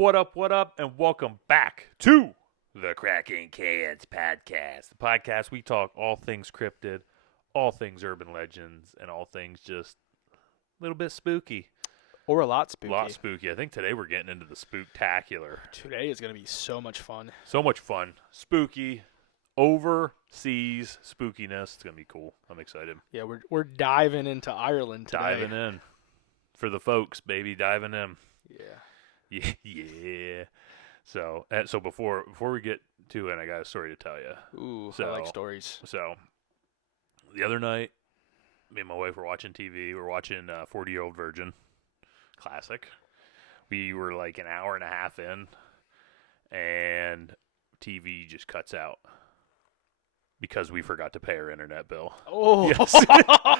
up, and welcome back to the Cracking Cans Podcast. The podcast we talk all things cryptid, all things urban legends, and all things just a little bit spooky. Or a lot spooky. I think today we're getting into the spooktacular. Today is going to be so much fun. So much fun. Spooky. Overseas spookiness. It's going to be cool. I'm excited. Yeah, we're diving into Ireland today. Diving in. For the folks, baby. Diving in. Yeah. Yeah. So before we get to it, I got a story to tell you. Ooh, I like stories. So the other night, me and my wife were watching TV. We're watching 40-Year-Old Virgin. Classic. We were like an hour and a half in, and TV just cuts out because we forgot to pay our internet bill. Oh. Yes.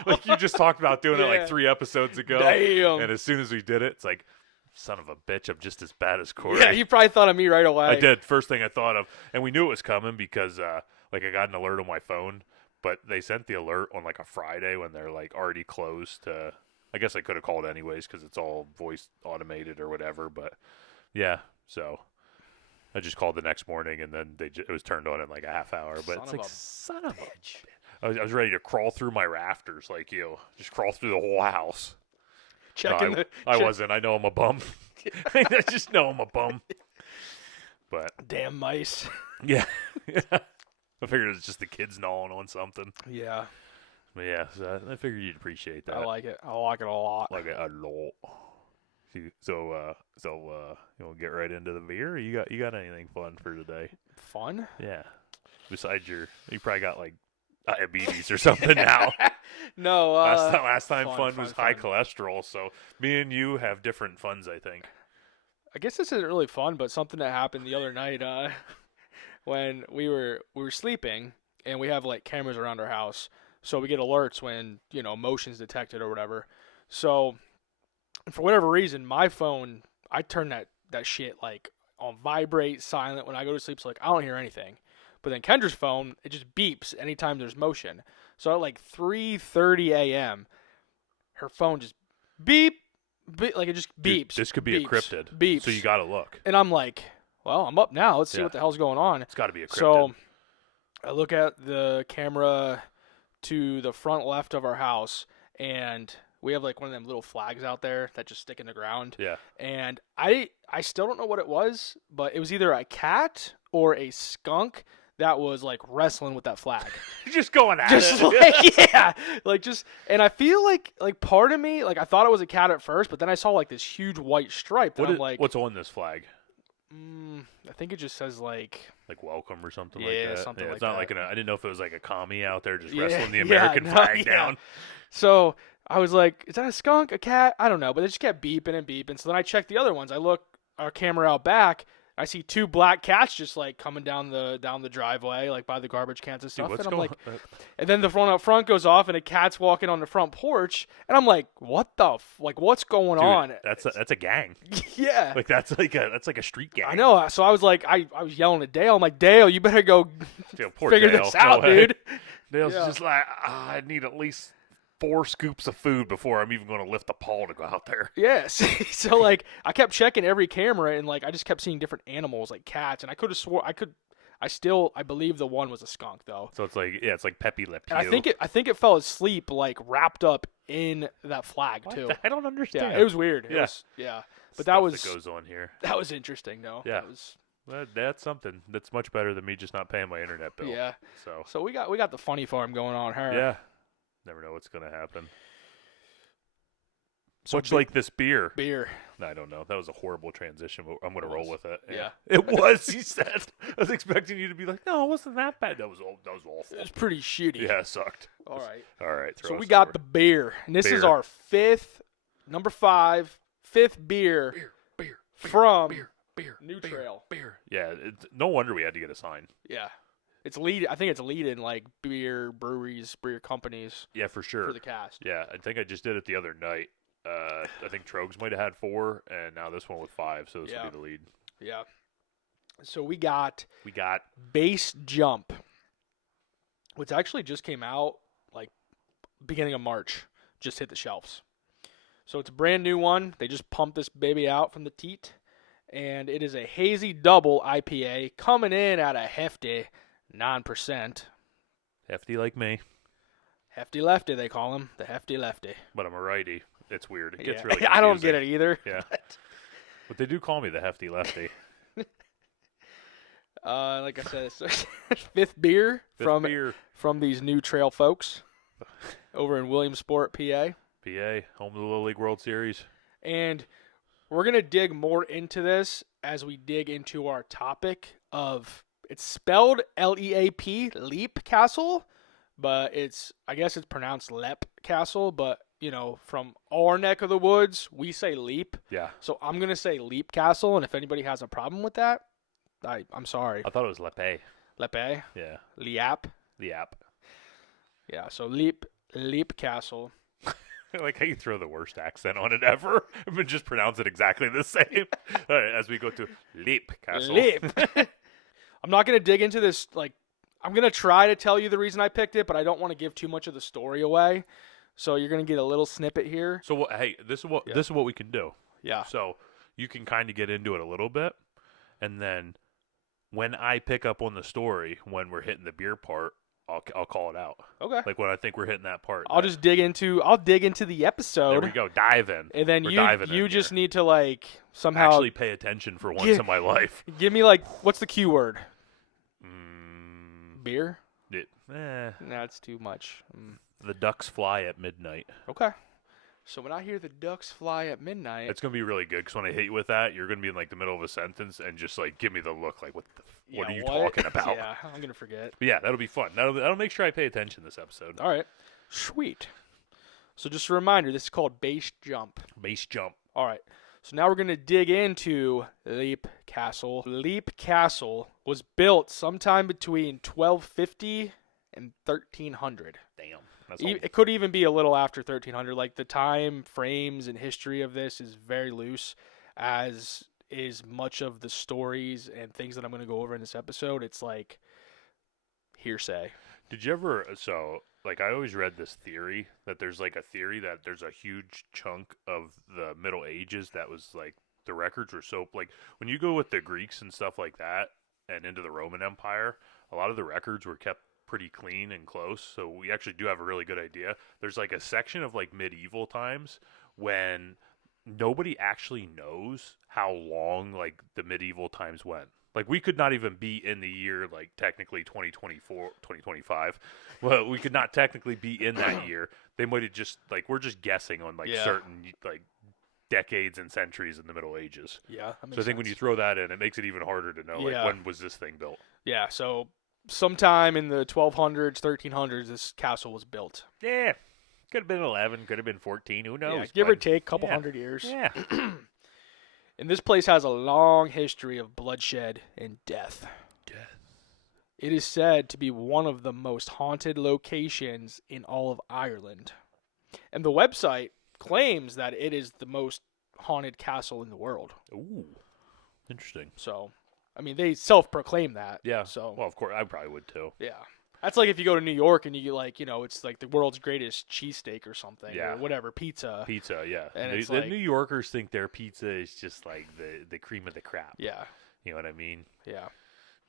Like you just talked about doing it like 3 episodes ago. Damn. And as soon as we did it, it's like, son of a bitch, I'm just as bad as Corey. Yeah, you probably thought of me right away. I did. First thing I thought of. And we knew it was coming because like I got an alert on my phone, but they sent the alert on like a Friday when they're like already closed to, I guess I could have called anyways because it's all voice automated or whatever. But yeah, so I just called the next morning and then it was turned on in like a half hour. But it's like, son of a bitch. I was ready to crawl through my rafters like you. Just crawl through the whole house. I wasn't. I know I'm a bum. I just know I'm a bum. But damn mice. Yeah. I figured it was just the kids gnawing on something. Yeah. But yeah, so I figured you'd appreciate that. I like it. I like it a lot. Like it a lot. So you want to get right into the beer? Or you got anything fun for today? Fun? Yeah. Besides you probably got like diabetes or something now. No. Last time fun was fun. high cholesterol. So me and you have different funs, I think. I guess this isn't really fun, but something that happened the other night when we were sleeping, and we have like cameras around our house, so we get alerts when motion's detected or whatever. So for whatever reason, my phone, I turn that shit like on vibrate, silent when I go to sleep, so like I don't hear anything. But then Kendra's phone, it just beeps anytime there's motion. So at like 3:30 a.m., her phone just beep, like it just beeps. Dude, this could be a cryptid. Beeps. So you got to look. And I'm like, well, I'm up now. Let's see what the hell's going on. It's got to be a cryptid. So I look at the camera to the front left of our house, and we have like one of them little flags out there that just stick in the ground. Yeah. And I still don't know what it was, but it was either a cat or a skunk that was like wrestling with that flag. Just going at just it. Like, yeah. Like just, and I feel like part of me, like I thought it was a cat at first, but then I saw like this huge white stripe. And I'm like, what's on this flag? I think it just says like welcome or something like that. Something like it's not that. I didn't know if it was like a commie out there just wrestling the American flag down. So I was like, is that a skunk, a cat? I don't know, but it just kept beeping and beeping. So then I checked the other ones. I look our camera out back. I see 2 black cats just like coming down the driveway, like by the garbage cans and stuff. Dude, and I'm like, and then the phone out front goes off, and a cat's walking on the front porch, and I'm like, what the what's going on? That's a gang. Yeah, like that's like a street gang. I know. So I was like, I was yelling at Dale. I'm like, Dale, you better go figure this out, dude. Dale's just like, I need at least 4 scoops of food before I'm even going to lift a paw to go out there. Yes. So like I kept checking every camera, and like I just kept seeing different animals like cats, and I could have swore I believe the one was a skunk though. So it's like Pepe Le Pew. And I think it fell asleep like wrapped up in that flag too. I don't understand. Yeah, it was weird. Yeah. But that goes on here. That was interesting though. Yeah. That's something. That's much better than me just not paying my internet bill. Yeah. So we got the funny farm going on here. Yeah. Never know what's going to happen. So much like this beer. I don't know. That was a horrible transition, but I'm going to roll with it. Yeah. It was, he said. I was expecting you to be like, no, it wasn't that bad. That was awful. It was pretty shitty. Yeah, it sucked. All right. So we got the beer. And this is our number 5, fifth beer from New Trail. Beer. Yeah, no wonder we had to get a sign. Yeah. I think it's lead in like beer breweries, beer companies. Yeah, for sure. For the cast. Yeah, I think I just did it the other night. I think Trogs might have had 4, and now this one with 5, so this will be the lead. Yeah. So we got Base Jump, which actually just came out like beginning of March, just hit the shelves. So it's a brand new one. They just pumped this baby out from the teat, and it is a hazy double IPA coming in at a hefty 9%. Hefty like me. Hefty lefty, they call him. The hefty lefty. But I'm a righty. It's weird. It gets Yeah. really confusing. I don't get it either. Yeah. But they do call me the hefty lefty. Like I said, it's fifth beer from these new trail folks over in Williamsport, PA. PA, home of the Little League World Series. And we're going to dig more into this as we dig into our topic of, it's spelled L-E-A-P, Leap Castle, but I guess it's pronounced Lep Castle, but, from our neck of the woods, we say Leap. Yeah. So I'm going to say Leap Castle, and if anybody has a problem with that, I'm sorry. I thought it was Lepe. Lepe? Yeah. Liap? The app. Yeah, so Leap Castle. I like how you throw the worst accent on it ever, but just pronounce it exactly the same. All right, as we go to Leap Castle. Leap. I'm not going to dig into this. I'm going to try to tell you the reason I picked it, but I don't want to give too much of the story away. So you're going to get a little snippet here. So hey, this is what we can do. Yeah. So you can kind of get into it a little bit, and then when I pick up on the story, when we're hitting the beer part, I'll call it out. Okay. Like when I think we're hitting that part. I'll dig into the episode. There we go. Dive in. And then you just need to somehow actually pay attention for once in my life. Give me what's the Q word? Beer? That's too much. The ducks fly at midnight. Okay. So when I hear the ducks fly at midnight, it's gonna be really good because when I hit you with that, you're gonna be in the middle of a sentence and just give me the look what are you talking about? Yeah, I'm gonna forget. But yeah, that'll be fun. That'll make sure I pay attention this episode. All right, sweet. So just a reminder, this is called Base Jump. Base Jump. All right. So now we're gonna dig into Leap Castle. Leap Castle was built sometime between 1250 and 1300. Damn. It could even be a little after 1300. The time frames and history of this is very loose, as is much of the stories and things that I'm going to go over in this episode. It's hearsay. Did you ever? So, I always read this theory that there's a theory that there's a huge chunk of the Middle Ages that was the records were so when you go with the Greeks and stuff like that and into the Roman Empire, a lot of the records were kept pretty clean and close, so we actually do have a really good idea. There's a section of medieval times when nobody actually knows how long the medieval times went. We could not even be in the year technically 2024 2025. Well, we could not technically be in that year. They might have just we're just guessing on certain decades and centuries in the Middle Ages. Yeah, so I think when you throw that in, it makes it even harder to know when was this thing built. Yeah, so sometime in the 1200s, 1300s, this castle was built. Yeah. Could have been 11, could have been 14, who knows? Yeah, give or take a couple hundred years. Yeah. And this place has a long history of bloodshed and death. It is said to be one of the most haunted locations in all of Ireland. And the website claims that it is the most haunted castle in the world. Ooh. Interesting. So, they self-proclaim that. Yeah. So, well, of course, I probably would too. Yeah. That's like if you go to New York and you it's the world's greatest cheesesteak or something. Yeah. Or whatever, pizza. Pizza, yeah. And the New Yorkers think their pizza is just the cream of the crap. Yeah. You know what I mean? Yeah.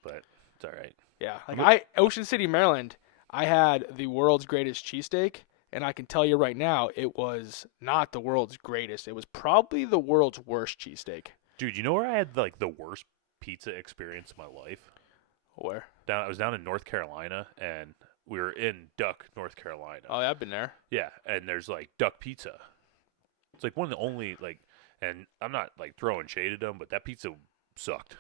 But it's all right. Yeah. Ocean City, Maryland, I had the world's greatest cheesesteak, and I can tell you right now, it was not the world's greatest. It was probably the world's worst cheesesteak. Dude, you know where I had the worst pizza experience of my life? Where? I was down in North Carolina, and we were in Duck, North Carolina. Oh, yeah, I've been there. Yeah, and there's Duck Pizza. It's one of the only and I'm not throwing shade at them, but that pizza sucked.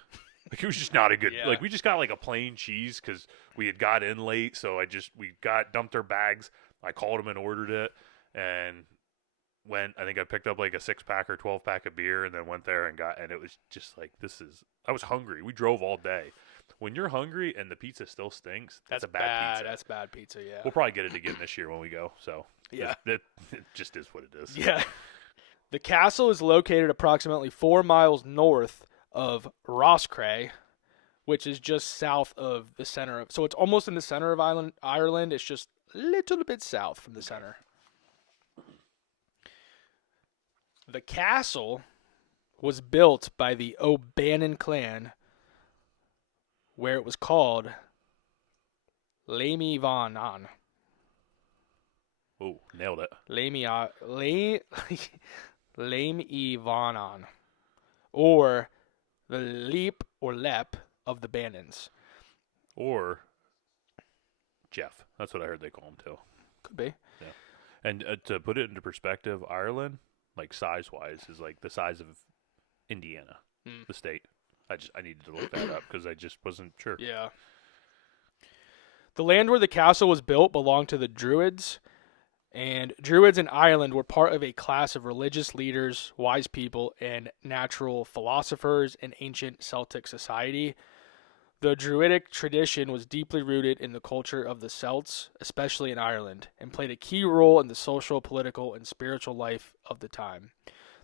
It was just not a good. Yeah. We just got a plain cheese because we had got in late, so we dumped our bags. I called them and ordered it, and I think I picked up a 6-pack or 12-pack of beer, and then went there and it was just I was hungry. We drove all day. When you're hungry and the pizza still stinks, that's a bad pizza. That's bad pizza, yeah. We'll probably get it again this year when we go, so yeah. It just is what it is. Yeah. The castle is located approximately 4 miles north of Roscrea, which is just south of the center of... So it's almost in the center of Ireland. It's just a little bit south from the center. The castle was built by the O'Bannon clan, where it was called Lamivon. Oh, nailed it. Lamivon, or the Leap or Lep of the Bannons. Or Jeff. That's what I heard they call him too. Could be. Yeah. And to put it into perspective, Ireland, like size-wise, is like the size of Indiana, the state. I needed to look that up because I just wasn't sure. Yeah. The land where the castle was built belonged to the Druids, and Druids in Ireland were part of a class of religious leaders, wise people, and natural philosophers in ancient Celtic society. The Druidic tradition was deeply rooted in the culture of the Celts, especially in Ireland, and played a key role in the social, political, and spiritual life of the time.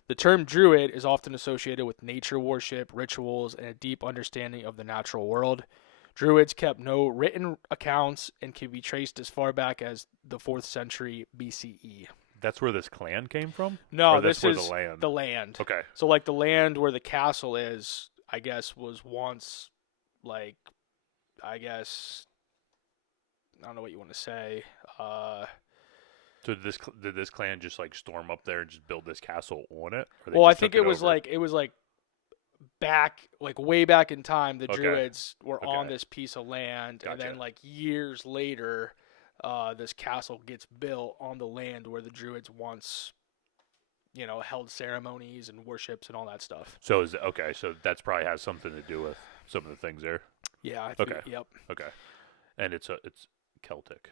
The term Druid is often associated with nature worship, rituals, and a deep understanding of the natural world. Druids kept no written accounts and can be traced as far back as the 4th century BCE. That's where this clan came from? No, or this is the land. Okay. So, like, the land where the castle is, I guess, was once, like, I don't know what you want to say. So did this clan just like storm up there and just build this castle on it? Well, I think it was like back, like way back in time, the Druids were on this piece of land, and then like years later, this castle gets built on the land where the Druids once, held ceremonies and worships and all that stuff. So so that's probably has something to do with some of the things there. Yeah. I think, Yep. Okay. And it's Celtic.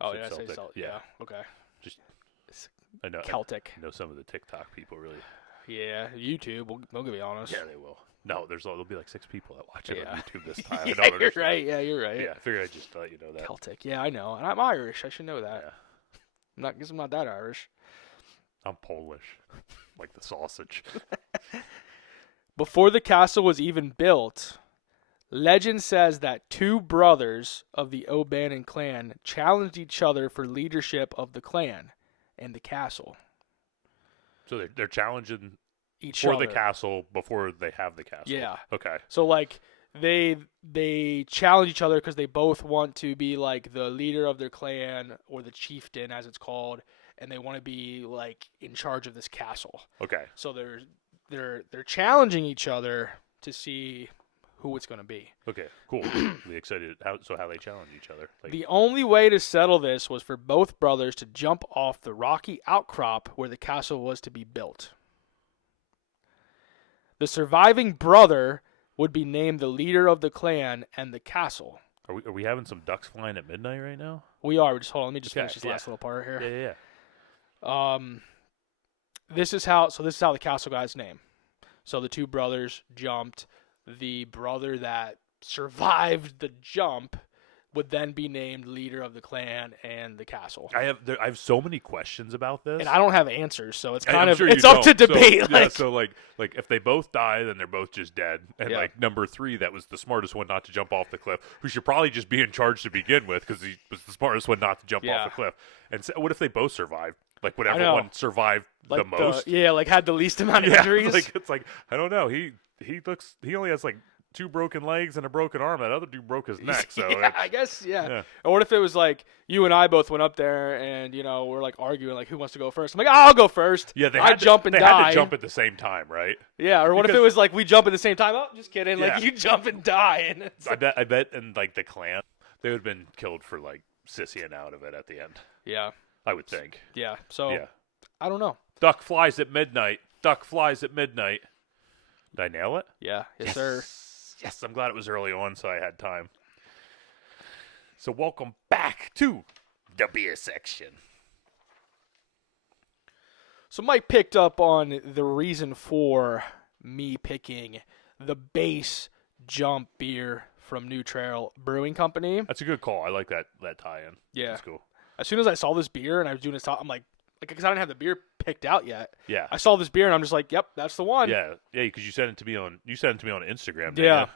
Oh, yeah, Celtic. Yeah. Okay. I know Celtic. I know some of the TikTok people really. Yeah, YouTube. We'll be honest. Yeah, they will. No, there'll be like 6 people that watch it on YouTube this time. Yeah, you're right. Yeah, you're right. Yeah, I figured I'd just let you know that. Celtic. Yeah, I know. And I'm Irish. I should know that. Yeah. I'm not that Irish. I'm Polish, like the sausage. Before the castle was even built, legend says that 2 brothers of the O'Bannon clan challenged each other for leadership of the clan and the castle. So they're challenging each for other. the castle before they have the castle. Yeah. Okay. So like they challenge each other because they both want to be like the leader of their clan, or the chieftain as it's called, and they want to be like in charge of this castle. Okay. So they're challenging each other to see who it's going to be. Okay, cool. Be excited. How they challenge each other? Like, the only way to settle this was for both brothers to jump off the rocky outcrop where the castle was to be built. The surviving brother would be named the leader of the clan and the castle. Are we having some ducks flying at midnight right now? We are. Hold on. Let me just finish this last little part here. Yeah. This is how the castle got its name. So the 2 brothers jumped. The brother that survived the jump would then be named leader of the clan and the castle. I have so many questions about this, and I don't have answers, so it's it's up to debate. So if they both die, then they're both just dead. And like number 3, that was the smartest one not to jump off the cliff, who should probably just be in charge to begin with because he was the smartest one not to jump off the cliff. And so, what if they both survived? Like whatever one survived the most. Had the least amount of injuries. It's like I don't know. He only has like 2 broken legs and a broken arm. That other dude broke his neck. So I guess. Or what if it was like you and I both went up there and we're like arguing like who wants to go first? I'm like, I'll go first. Yeah, I jump and die. They had to jump at the same time, right? Yeah. Or what if it was like we jump at the same time? Oh, just kidding. Like you jump and die. And I bet in like the clan they would have been killed for like sissying out of it at the end. Yeah. I would think. Yeah. So I don't know. Duck flies at midnight. Duck flies at midnight. Did I nail it? Yeah. Yes, sir. Yes, I'm glad it was early on, so I had time. So welcome back to the beer section. So Mike picked up on the reason for me picking the base jump beer from New Trail Brewing Company. That's a good call. I like that tie-in. Yeah. That's cool. As soon as I saw this beer and I was doing this talk, I'm like, because I didn't have the beer picked out yet. Yeah. I saw this beer and I'm just like, yep, that's the one. Yeah, because you sent it to me on Instagram. Yeah,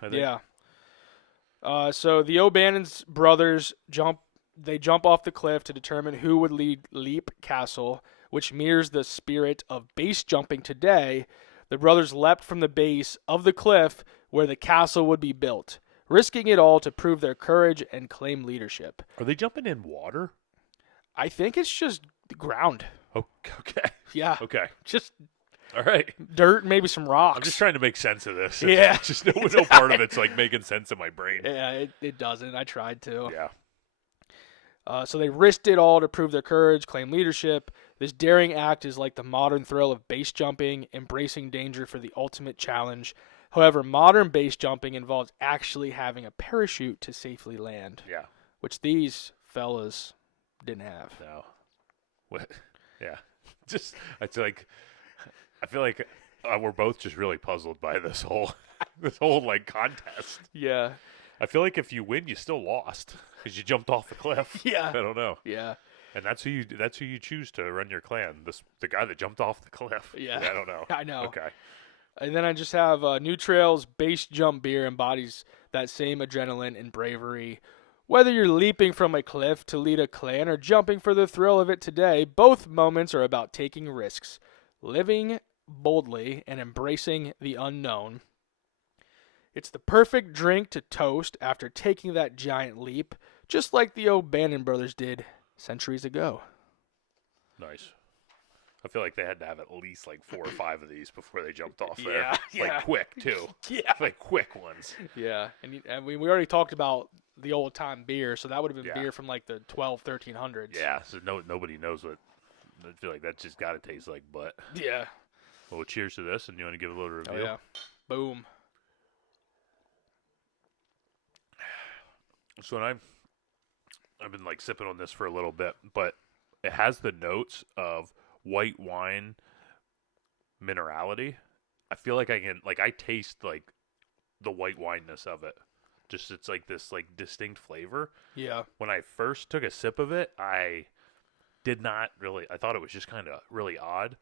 so the O'Bannon's brothers jump off the cliff to determine who would lead Leap Castle, which mirrors the spirit of base jumping today. The brothers leapt from the base of the cliff where the castle would be built, risking it all to prove their courage and claim leadership. Are they jumping in water? I think it's just the ground. Oh, okay. Yeah. Okay. Just All right. dirt, maybe some rocks. I'm just trying to make sense of this. Yeah. Just no part of it's like making sense in my brain. Yeah, it doesn't. I tried to. Yeah. So they risked it all to prove their courage, claim leadership. This daring act is like the modern thrill of base jumping, embracing danger for the ultimate challenge. However, modern base jumping involves actually having a parachute to safely land, Yeah. which these fellas didn't have. No. What? Yeah. Just I feel like we're both just really puzzled by this whole like contest. Yeah. I feel like if you win, you still lost because you jumped off the cliff. Yeah. I don't know. Yeah. And that's who you choose to run your clan. The guy that jumped off the cliff. Yeah. I don't know. I know. Okay. And then I just have New Trail's base jump beer embodies that same adrenaline and bravery. Whether you're leaping from a cliff to lead a clan or jumping for the thrill of it today, both moments are about taking risks, living boldly, and embracing the unknown. It's the perfect drink to toast after taking that giant leap, just like the O'Bannon brothers did centuries ago. Nice. I feel like they had to have at least like 4 or 5 of these before they jumped off there. Yeah, yeah. Like quick too. Yeah. Like quick ones. Yeah, and we already talked about the old time beer, so that would have been Yeah. beer from like the 1300s. Yeah. So nobody knows what. I feel like that just got to taste like butt. Yeah. Well, cheers to this, and you want to give a little review? Oh yeah. Boom. So I've been like sipping on this for a little bit, but it has the notes of white wine minerality. I feel like I taste like the white wineness of it. Just it's like this like distinct flavor. Yeah. When I first took a sip of it, I thought it was just kind of really odd.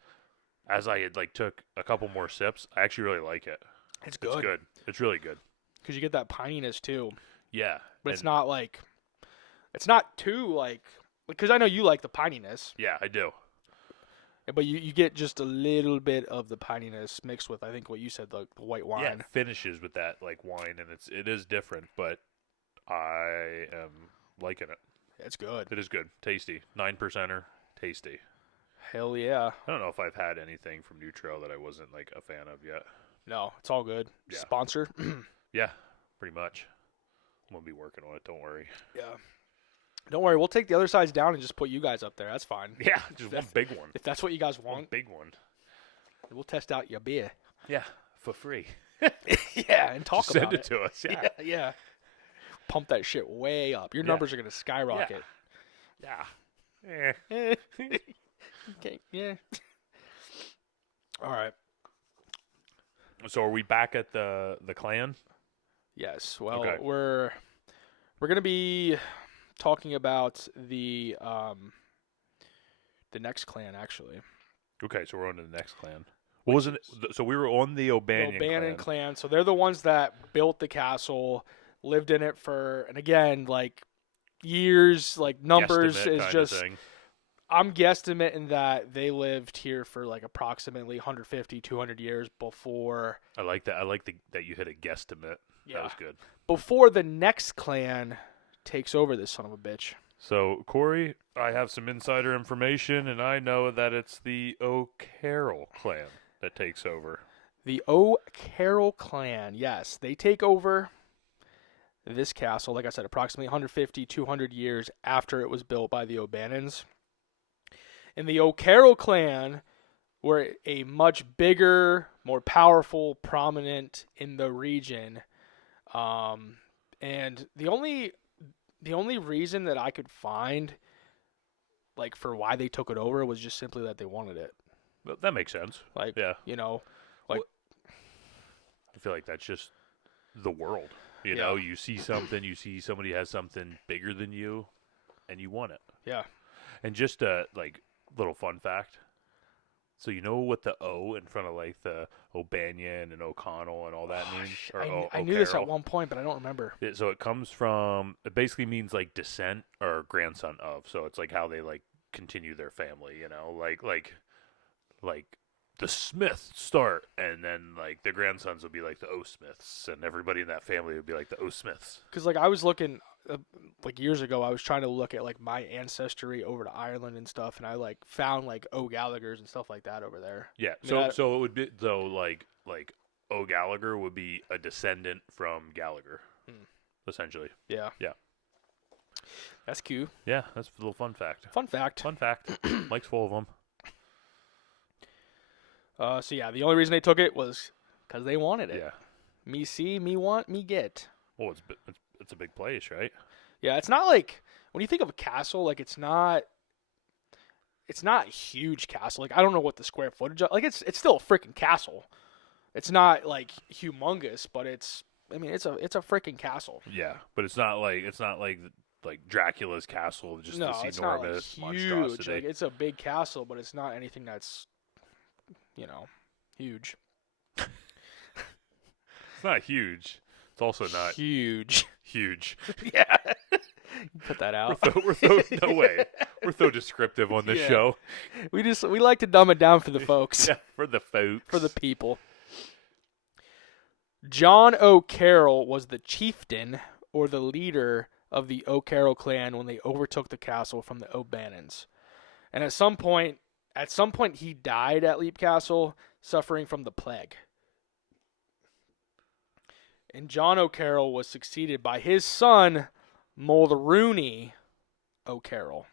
As I had like took a couple more sips, I actually really like it. It's good. It's good. It's really good. Because you get that pininess too. Yeah. But it's not too like, because I know you like the pininess. Yeah, I do. But you get just a little bit of the pininess mixed with, I think, what you said, the white wine. Yeah, it finishes with that like wine, and it is different, but I am liking it. It's good. It is good, tasty, 9%er, tasty. Hell yeah. I don't know if I've had anything from New Trail that I wasn't like a fan of yet. No, it's all good. Yeah. Sponsor. Yeah, pretty much. I'm gonna be working on it. Don't worry. Yeah. Don't worry, we'll take the other sides down and just put you guys up there. That's fine. Yeah, just one big one. If that's what you guys One want, big one. we'll test out your beer. Yeah, for free. Yeah, and talk Just about send it to us. Yeah. Yeah. Pump that shit way up. Your numbers are going to skyrocket. Yeah. Okay, yeah. All right. So are we back at the clan? Yes. Well, Okay. we're going to be talking about the next clan, actually. Okay, so we're on to the next clan. What was it? So we were on the O'Bannon clan. So they're the ones that built the castle, lived in it for, and again, like years, like numbers Guesstimate is kinda just. thing. I'm guesstimating that they lived here for like approximately 150, 200 years before. I like that. I like that you hit a guesstimate. Yeah. That was good. Before the next clan takes over this son of a bitch. So, Corey, I have some insider information, and I know that it's the O'Carroll clan that takes over. The O'Carroll clan, yes. They take over this castle, like I said, approximately 150, 200 years after it was built by the O'Bannons. And the O'Carroll clan were a much bigger, more powerful, prominent in the region. And the only reason that I could find, like, for why they took it over was just simply that they wanted it. Well, that makes sense. Like, Yeah. you know, like, I feel like that's just the world. You Yeah. know, you see something, you see somebody has something bigger than you, and you want it. yeah. And just a little fun fact. So you know what the O in front of like the O'Banion and O'Connell and all that means? Or I knew this at O'Carroll? one point, but I don't remember. So it comes from, it basically means like descent or grandson of. So it's like how they like continue their family, you know, like the Smiths start, and then like the grandsons will be like the O Smiths, and everybody in that family would be like the O Smiths. Because like I was looking, like years ago, I was trying to look at like my ancestry over to Ireland and stuff, and I like found like O'Gallagher's and stuff like that over there. Yeah. I mean, So it would be like O'Gallagher would be a descendant from Gallagher, essentially. Yeah. Yeah. That's cute. Yeah, that's a little fun fact. Fun fact. Fun fact. Mike's full of them. So yeah, the only reason they took it was because they wanted it. Yeah. Me see, me want, me get. Well, it's a big place, right? Yeah, it's not like when you think of a castle, like it's not a huge castle. Like I don't know what the square footage like it's still a freaking castle. It's not like humongous, but it's a freaking castle. Yeah, but it's not like Dracula's castle, just No, this it's enormous not like huge. monstrosity. Like it's a big castle, but it's not anything that's huge. It's not huge. It's also not Huge. huge. Yeah. Cut that out. No way. We're so descriptive on this Yeah. show. We like to dumb it down for the folks. Yeah, for the folks. For the people. John O'Carroll was the chieftain or the leader of the O'Carroll clan when they overtook the castle from the O'Bannons. And at some point he died at Leap Castle, suffering from the plague. And John O'Carroll was succeeded by his son, Mulrooney O'Carroll.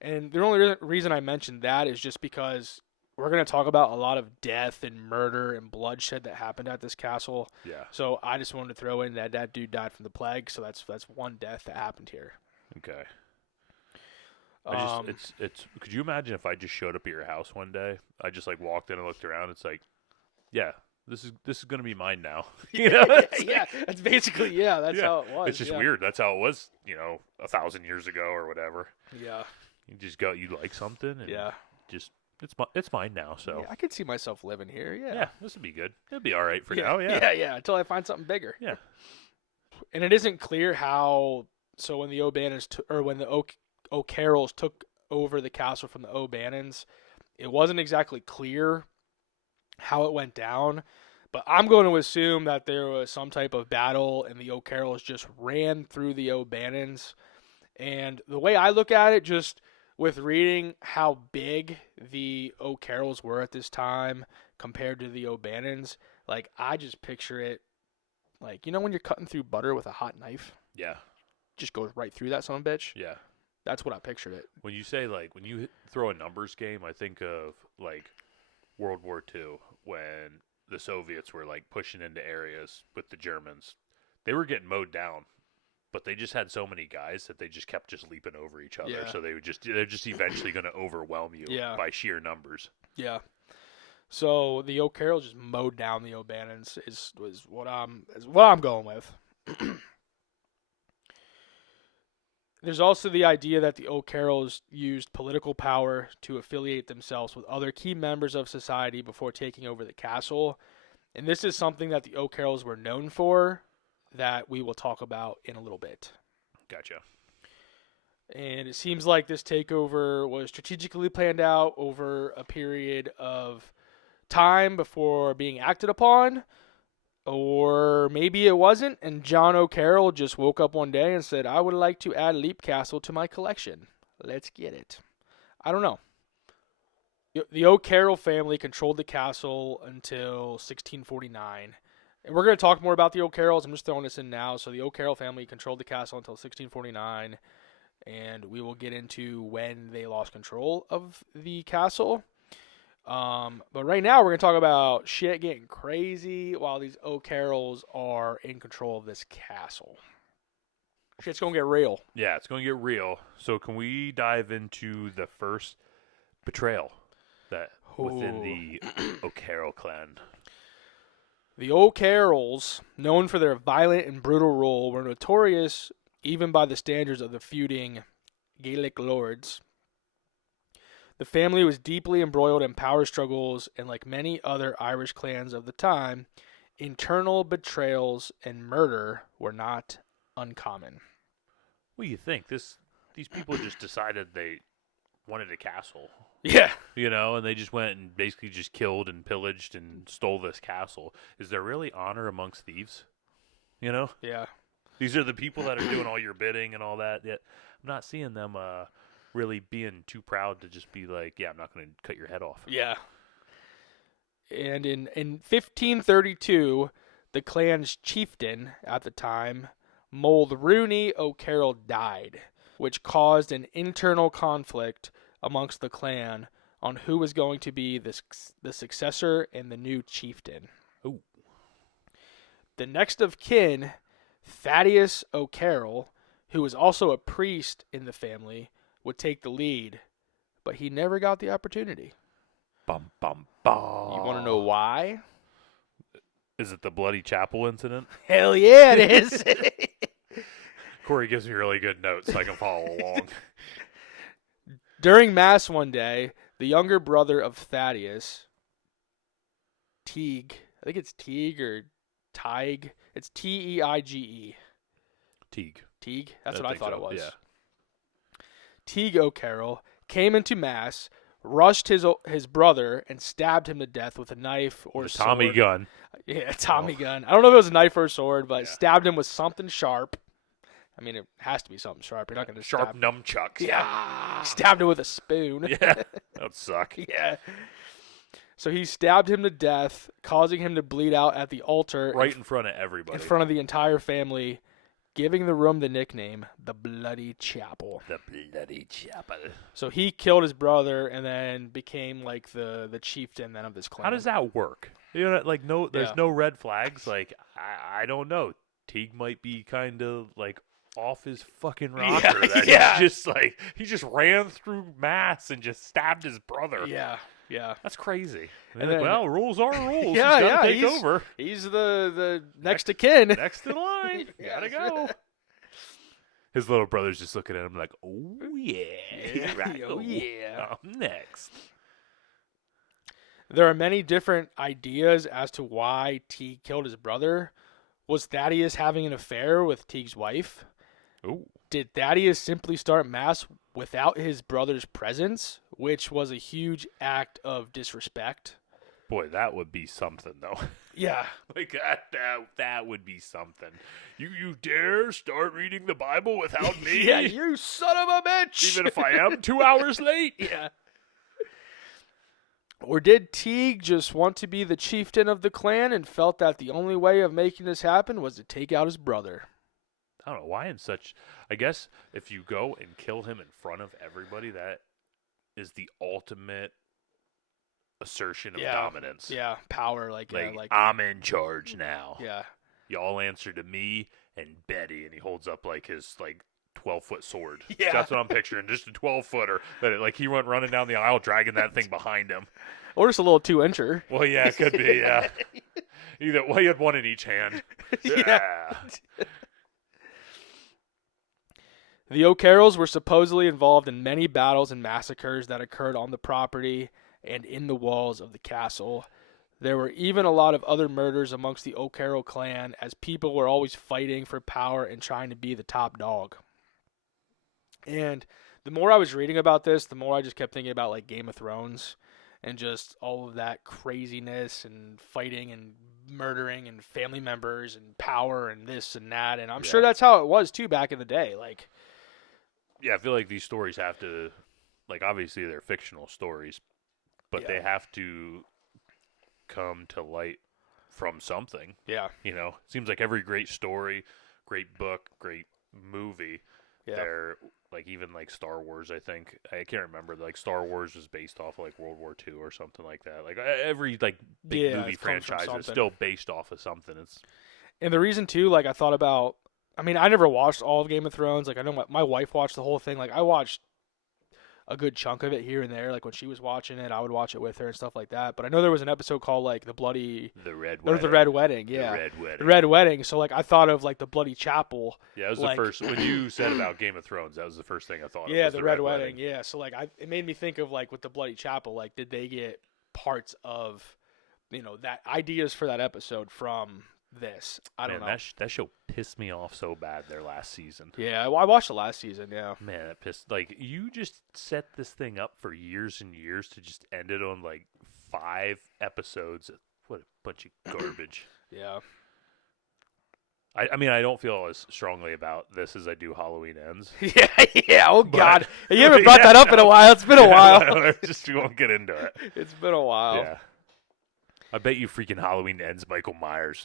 And the only reason I mentioned that is just because we're going to talk about a lot of death and murder and bloodshed that happened at this castle. Yeah. So I just wanted to throw in that dude died from the plague, so that's one death that happened here. Okay. It's. Could you imagine if I just showed up at your house one day? I just like walked in and looked around. It's like, yeah, this is gonna be mine now. Yeah, that's basically that's how it was. It's just weird. That's how it was. 1,000 years ago or whatever. Yeah. You just go. You like something. And Just it's mine now. So I could see myself living here. Yeah. Yeah, this would be good. It'll be all right for now. Yeah. Yeah. Until I find something bigger. Yeah. And it isn't clear how. So when the O'Bannons when the O'Carrolls took over the castle from the O'Bannons, it wasn't exactly clear how it went down, but I'm going to assume that there was some type of battle and the O'Carrolls just ran through the O'Bannons. And the way I look at it, just with reading how big the O'Carrolls were at this time compared to the O'Bannons, like I just picture it like, when you're cutting through butter with a hot knife? Yeah. Just goes right through that son of a bitch. Yeah. That's what I pictured it. When you say when you throw a numbers game, I think of like World War II when the Soviets were like pushing into areas with the Germans. They were getting mowed down, but they just had so many guys that they just kept leaping over each other. Yeah. So they're just eventually going to overwhelm you by sheer numbers. Yeah. So the O'Carrolls just mowed down the O'Bannons is what I'm going with. There's also the idea that the O'Carrolls used political power to affiliate themselves with other key members of society before taking over the castle. And this is something that the O'Carrolls were known for that we will talk about in a little bit. Gotcha. And it seems like this takeover was strategically planned out over a period of time before being acted upon. Or maybe it wasn't, and John O'Carroll just woke up one day and said, I would like to add Leap Castle to my collection. Let's get it. I don't know. The O'Carroll family controlled the castle until 1649. And we're going to talk more about the O'Carrolls. I'm just throwing this in now. So the O'Carroll family controlled the castle until 1649. And we will get into when they lost control of the castle. But right now we're going to talk about shit getting crazy while these O'Carrolls are in control of this castle. Shit's going to get real. Yeah, it's going to get real. So can we dive into the first betrayal that within the O'Carroll clan? The O'Carrolls, known for their violent and brutal rule, were notorious even by the standards of the feuding Gaelic lords. The family was deeply embroiled in power struggles, and like many other Irish clans of the time, internal betrayals and murder were not uncommon. What do you think? These people just decided they wanted a castle. Yeah. You know, and they just went and basically just killed and pillaged and stole this castle. Is there really honor amongst thieves? You know? Yeah. These are the people that are doing all your bidding and all that. Yet I'm not seeing them really being too proud to just be like, yeah, I'm not going to cut your head off. Yeah. And in 1532, the clan's chieftain at the time, Mulrooney O'Carroll, died, which caused an internal conflict amongst the clan on who was going to be the successor and the new chieftain. Ooh. The next of kin, Thaddeus O'Carroll, who was also a priest in the family, would take the lead, but he never got the opportunity. Bum, bum, bum. You want to know why? Is it the Bloody Chapel incident? Hell yeah, it is. Corey gives me really good notes so I can follow along. During Mass one day, the younger brother of Thaddeus, Teague, I think it's Teague or Tige. It's Teige. Teague. Teague? That's what I thought it was. Yeah. Teague O'Carroll came into Mass, rushed his brother, and stabbed him to death with a knife or sword. Tommy gun. Yeah, Tommy gun. I don't know if it was a knife or a sword, but stabbed him with something sharp. I mean, it has to be something sharp. You're not going to sharp nunchucks. Yeah. Stabbed him with a spoon. Yeah. That would suck. Yeah. So he stabbed him to death, causing him to bleed out at the altar. Right in front of everybody. In front of the entire family, giving the room the nickname, the Bloody Chapel. The Bloody Chapel. So he killed his brother and then became like the chieftain then of this clan. How does that work? You know, like there's no red flags. Like I don't know. Teague might be kind of like off his fucking rocker. He just ran through Mass and just stabbed his brother. Yeah. Yeah. That's crazy. And then, well, rules are rules. Yeah, He's gotta take over. He's the next to kin. Next in line. Gotta go. His little brother's just looking at him like, oh, yeah. Right. Oh, yeah. I'm next. There are many different ideas as to why Teague killed his brother. Was Thaddeus having an affair with Teague's wife? Ooh. Did Thaddeus simply start Mass without his brother's presence, which was a huge act of disrespect? Boy, that would be something, though. Yeah. Like, that would be something. You dare start reading the Bible without me? Yeah, you son of a bitch! Even if I am 2 hours late? Yeah. Or did Teague just want to be the chieftain of the clan and felt that the only way of making this happen was to take out his brother? I don't know why I guess if you go and kill him in front of everybody, that is the ultimate assertion of dominance. Yeah, power. Like I'm in charge now. Yeah. Y'all answer to me and Betty, and he holds up like his 12-foot sword. Yeah. That's what I'm picturing, just a 12-footer. That he went running down the aisle, dragging that thing behind him. Or just a little 2-incher. Well, yeah, it could be. Yeah. He had one in each hand. Yeah. The O'Carrolls were supposedly involved in many battles and massacres that occurred on the property and in the walls of the castle. There were even a lot of other murders amongst the O'Carroll clan, as people were always fighting for power and trying to be the top dog. And the more I was reading about this, the more I just kept thinking about Game of Thrones and just all of that craziness and fighting and murdering and family members and power and this and that. And I'm sure that's how it was too back in the day. Yeah, I feel like these stories have to, obviously they're fictional stories, but they have to come to light from something. Yeah. It seems like every great story, great book, great movie, they're even Star Wars, I think. I can't remember. Star Wars was based off of World War II or something like that. Every big movie franchise is still based off of something. And the reason too, I thought about, I never watched all of Game of Thrones. I know my wife watched the whole thing. I watched a good chunk of it here and there. When she was watching it, I would watch it with her and stuff like that. But I know there was an episode called The Red Wedding. Or The Red Wedding, yeah. The Red Wedding. The Red Wedding. So I thought of the Bloody Chapel. Yeah, it was the first, when you said about Game of Thrones, that was the first thing I thought of. Yeah, the Red Wedding. Yeah. So it made me think of with the Bloody Chapel, did they get parts of, that ideas for that episode from this. I don't know. That show pissed me off so bad their last season. Yeah, I watched the last season. Yeah. Man, that pissed. Like, you just set this thing up for years and years to just end it on like 5 episodes. What a bunch of garbage. Yeah. I mean, I don't feel as strongly about this as I do Halloween Ends. Yeah. Oh God, you haven't brought that up in a while. It's been a while. Just we won't get into it. It's been a while. Yeah. I bet you freaking Halloween Ends Michael Myers.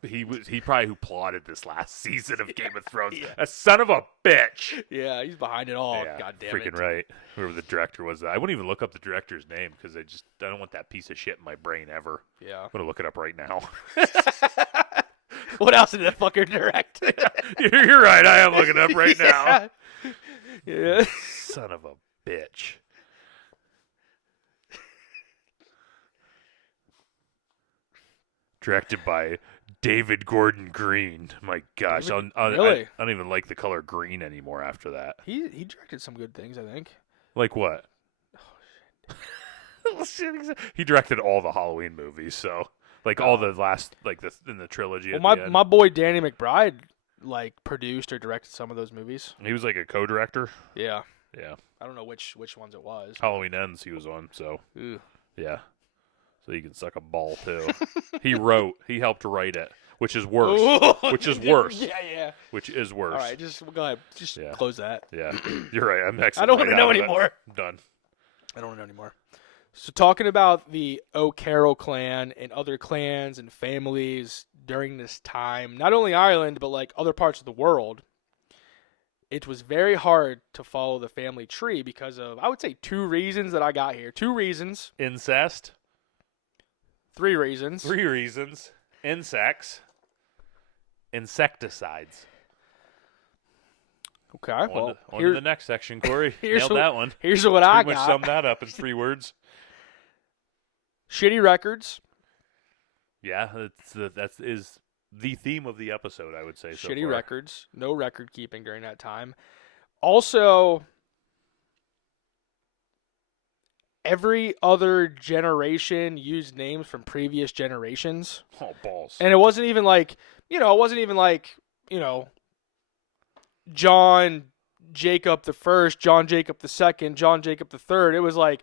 He probably who plotted this last season of Game of Thrones. A son of a bitch. Yeah, he's behind it all. Yeah, God damn freaking it. right. Whoever the director was, I wouldn't even look up the director's name because I don't want that piece of shit in my brain ever. Yeah. I'm gonna look it up right now. What else did that fucker direct? You're right. I am looking it up right now. Yeah. Son of a bitch. Directed by David Gordon Green. My gosh, Really? I don't even like the color green anymore after that. He directed some good things, I think. Like what? Oh shit! He directed all the Halloween movies, so like all the last in the trilogy. Well, my boy Danny McBride like produced or directed some of those movies. He was like a co-director. Yeah. Yeah. I don't know which ones it was. Halloween Ends he was on, so Ew. yeah. So he can suck a ball too. He helped write it, which is worse. Ooh. Which is worse. Yeah. Which is worse. All right, just go ahead. Just close that. Yeah. You're right. I'm I don't want to know anymore. I'm done. I don't want to know anymore. So talking about the O'Carroll clan and other clans and families during this time, not only Ireland, but like other parts of the world, it was very hard to follow the family tree because of, I would say, 2 reasons that I got here. 2 reasons. Incest. 3 reasons. 3 reasons. Insects. Insecticides. Okay, On to the next section, Corey. Nailed that one. Here's what I got. Pretty much summed that up in 3 words. Shitty records. Yeah, that is the theme of the episode, I would say. Shitty records. No record keeping during that time. Also, every other generation used names from previous generations. Oh, balls. And it wasn't even like, John Jacob the First, John Jacob the Second, John Jacob the Third. It was like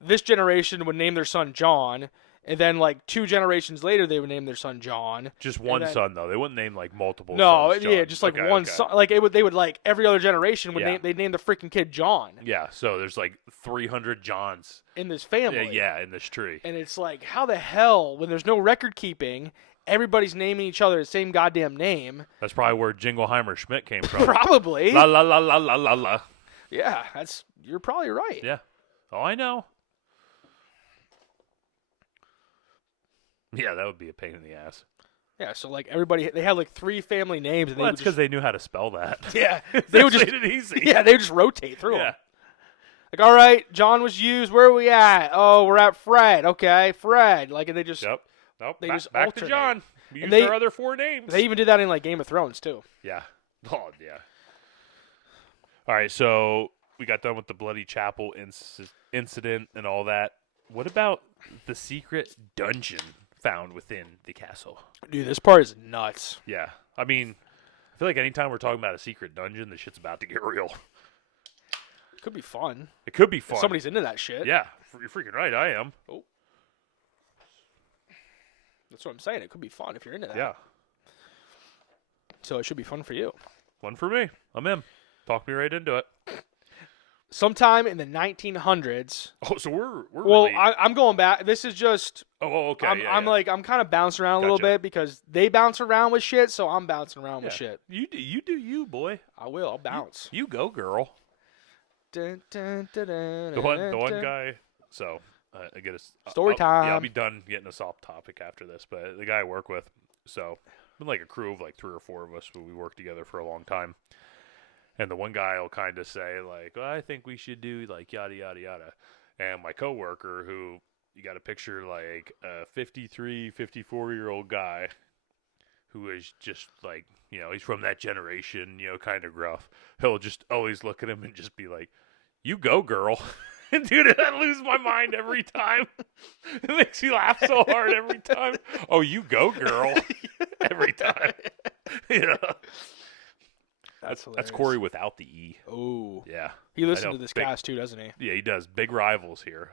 this generation would name their son John, and then like 2 generations later they would name their son John. Just one son though. They wouldn't name like multiple. No, sons yeah, just like one son. Like they would like every other generation would name the freaking kid John. Yeah, so there's like 300 Johns in this family. Yeah, in this tree. And it's like, how the hell, when there's no record keeping, everybody's naming each other the same goddamn name. That's probably where Jingleheimer Schmidt came from. Probably. La la la la la la la. Yeah, you're probably right. Yeah. Oh, I know. Yeah, that would be a pain in the ass. Yeah, so like everybody, they had like 3 family names, and that's because they knew how to spell that. Yeah, they would just made it easy. Yeah, they would just rotate through them. Like, all right, John was used. Where are we at? Oh, we're at Fred. Okay, Fred. Like, and they just Nope. They just back alternate. To John. We used our other 4 names. They even did that in like Game of Thrones too. Yeah. Oh yeah. All right, so we got done with the Bloody Chapel incident and all that. What about the secret dungeon found within the castle? Dude, this part is nuts. Yeah. I mean, I feel like anytime we're talking about a secret dungeon, the shit's about to get real. It could be fun. It could be fun. If somebody's into that shit. Yeah. You're freaking right. I am. Oh. That's what I'm saying. It could be fun if you're into that. Yeah. So it should be fun for you. Fun for me. I'm in. Talk me right into it. Sometime in the 1900s. Oh, so we're well, really... I'm going back. This is just. Oh, okay. I'm kind of bouncing around a little bit because they bounce around with shit, so I'm bouncing around with shit. You do you, boy. I will. I'll bounce. You go, girl. Dun, dun, dun, dun, The one guy. So I get a story time. Yeah, I'll be done getting us off topic after this. But the guy I work with, so been like a crew of like 3 or 4 of us, but we worked together for a long time. And the one guy will kind of say like, well, I think we should do like yada yada yada. And my coworker, who you got a picture like a 53, 54-year-old guy, who is just like, he's from that generation, kind of gruff. He'll just always look at him and just be like, "You go, girl." Dude, I lose my mind every time. It makes me laugh so hard every time. Oh, you go, girl. Every time. Yeah. That's Corey without the E. Oh. Yeah. He listens to this cast too, doesn't he? Yeah, he does. Big rivals here.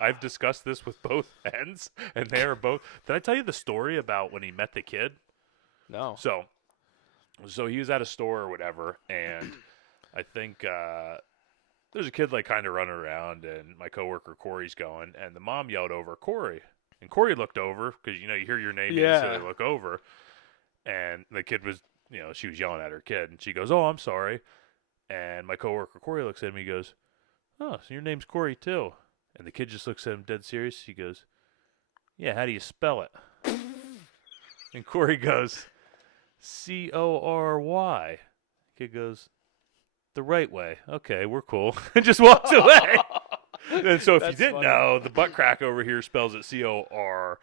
I've discussed this with both ends, and they are both. Did I tell you the story about when he met the kid? No. So he was at a store or whatever, and I think there's a kid like kind of running around, and my coworker Corey's going, and the mom yelled over Corey, and Corey looked over because you hear your name, yeah. So they look over, and the kid was she was yelling at her kid, and she goes, "Oh, I'm sorry," and my coworker Corey looks at me, he goes, "Oh, so your name's Corey too?" And the kid just looks at him dead serious. He goes, "Yeah, how do you spell it?" And Corey goes, Cory. Kid goes, "The right way. Okay, we're cool." And just walks away. And so if you didn't know, the butt crack over here spells it Corey.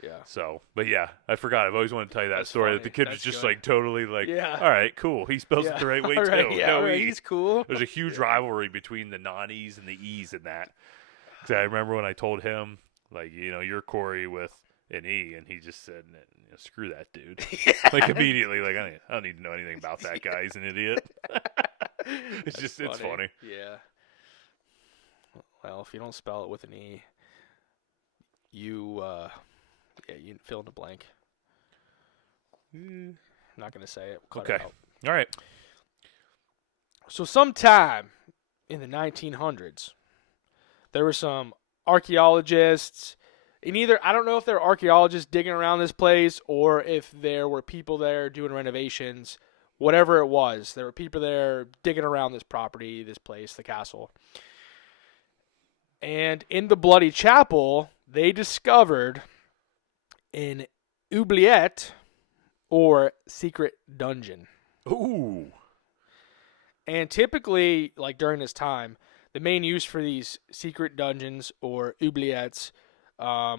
Yeah. So, but yeah, I forgot. I've always wanted to tell you that story. That the kid was just like totally like, yeah. All right, cool. He spells it the right way right, too. Yeah, no right, E. he's cool. There's a huge rivalry between the non-E's and the E's in that. So I remember when I told him, like, you're Corey with an E, and he just said, "Screw that dude." Like immediately, like I don't need to know anything about that guy. He's an idiot. It's funny. Yeah. Well, if you don't spell it with an E, you fill in the blank. I'm not gonna say it. We'll cut it out. All right. So sometime in the 1900s, there were some archaeologists. And I don't know if they're archaeologists digging around this place or if there were people there doing renovations. Whatever it was, there were people there digging around this property, this place, the castle. And in the Bloody Chapel, they discovered an oubliette or secret dungeon. Ooh. And typically, like during this time, the main use for these secret dungeons or oubliettes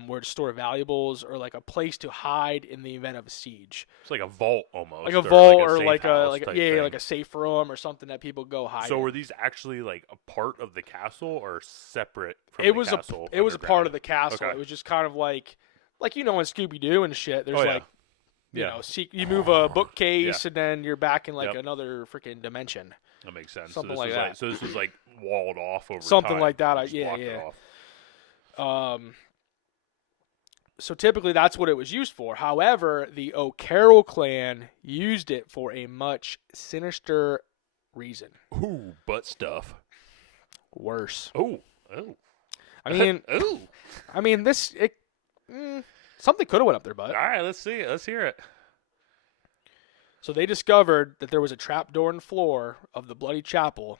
were to store valuables or like a place to hide in the event of a siege. It's like a vault almost. Like a vault or like a like a safe room or something that people go hide. So were these actually like a part of the castle or separate from the castle? It was a part of the castle. Okay. It was just kind of like in Scooby-Doo and shit. There's you move a bookcase and then you're back in like another freaking dimension. That makes sense. Something so like that. So this was like walled off over something time. like that. So typically that's what it was used for. However, the O'Carroll clan used it for a much sinister reason. Ooh, butt stuff. Worse. Oh. I mean, something could have went up their butt. All right, let's see it. Let's hear it. So they discovered that there was a trapdoor in the floor of the Bloody Chapel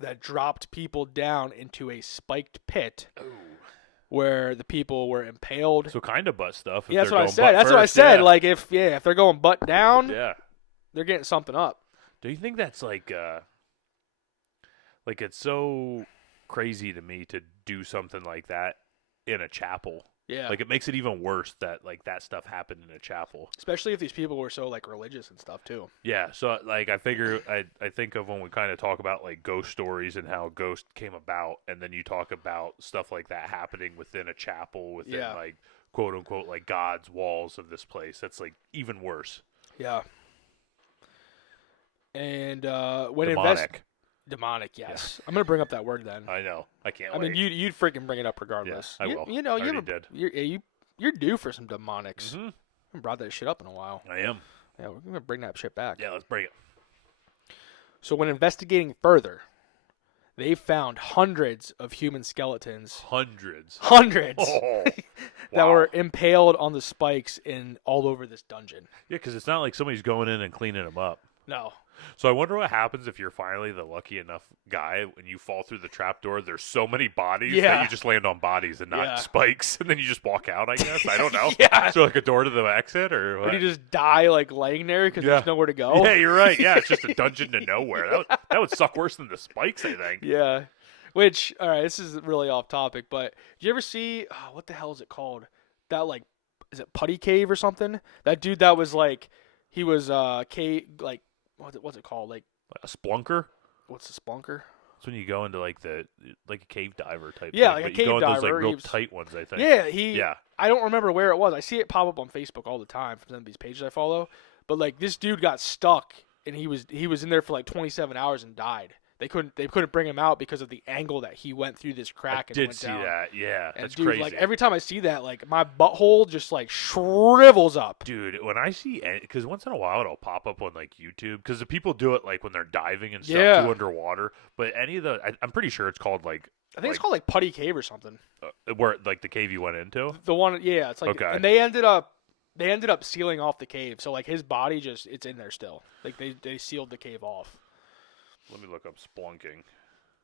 that dropped people down into a spiked pit. Ooh. Where the people were impaled. So kind of butt stuff. Yeah, that's what I said. That's what I said. Yeah. Like if they're going butt down, they're getting something up. Do you think that's like it's so crazy to me to do something like that in a chapel? Yeah. Like it makes it even worse that like that stuff happened in a chapel. Especially if these people were so like religious and stuff too. Yeah, so like I figure I think of when we kind of talk about like ghost stories and how ghosts came about, and then you talk about stuff like that happening within a chapel, within like quote unquote like God's walls of this place. That's like even worse. Yeah. And when demonic, yes. Yeah. I'm gonna bring up that word then. I know. I can't. I mean, you'd freaking bring it up regardless. Yeah, I will. You're due for some demonics. Mm-hmm. I haven't brought that shit up in a while. I am. Yeah, we're gonna bring that shit back. Yeah, let's bring it. So when investigating further, they found hundreds of human skeletons. Hundreds. Oh, that were impaled on the spikes all over this dungeon. Yeah, because it's not like somebody's going in and cleaning them up. No. So I wonder what happens if you're finally the lucky enough guy when you fall through the trapdoor. There's so many bodies that you just land on bodies and not spikes, and then you just walk out. I guess I don't know. So like a door to the exit, or what? Or you just die like laying there because there's nowhere to go. Yeah, you're right. Yeah, it's just a dungeon to nowhere. That would suck worse than the spikes, I think. Yeah. Which, all right, this is really off topic, but did you ever see what the hell is it called? That like, is it Putty Cave or something? That dude that was like, he was cave like. What's it called? Like a splunker? what's the splunker? It's when you go into like a cave diver type. Yeah, thing, like a but cave you go into those diver. like real tight ones, I think. Yeah, Yeah. I don't remember where it was. I see it pop up on Facebook all the time from some of these pages I follow. But like this dude got stuck and he was in there for like 27 hours and died. They couldn't bring him out because of the angle that he went through this crack and went down. I did see that. Yeah, And that's dude, crazy. like every time I see that, like my butthole just like shrivels up. Dude, when I see, because once in a while it'll pop up on like YouTube, because the people do it like when they're diving and stuff Yeah. too underwater. But any of I'm pretty sure it's called like. I think it's called like Putty Cave or something. Where like the cave you went into. The one, yeah, it's like, Okay. and they ended up sealing off the cave, so like his body it's in there still. Like they sealed the cave off. Let me look up splunking.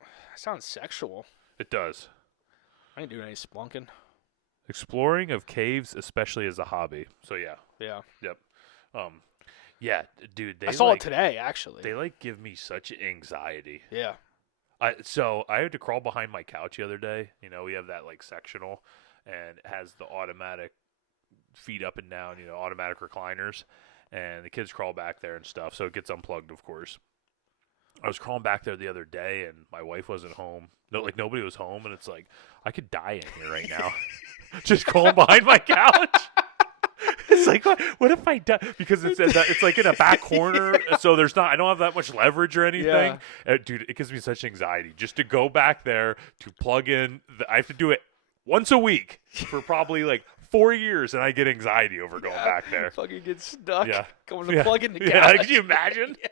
That sounds sexual. It does. I ain't doing any splunking. Exploring of caves, especially as a hobby. So yeah. Yeah. Yep. Yeah, dude. I saw it today, actually. They like give me such anxiety. Yeah. So I had to crawl behind my couch the other day. You know, we have that like sectional, and it has the automatic feet up and down. You know, automatic recliners, and the kids crawl back there and stuff. So it gets unplugged, of course. I was crawling back there the otte day, and my wife wasn't home. No, like nobody was home, and it's like I could die in here right now, just crawling behind my couch. It's like, what if I die? Because it's like in a back corner, so I don't have that much leverage or anything. Yeah. Dude, it gives me such anxiety just to go back there to plug in. I have to do it once a week for probably like 4 years, and I get anxiety over going back there. Fucking get stuck. Yeah. Going to plug in the couch. Yeah, could you imagine? Yeah.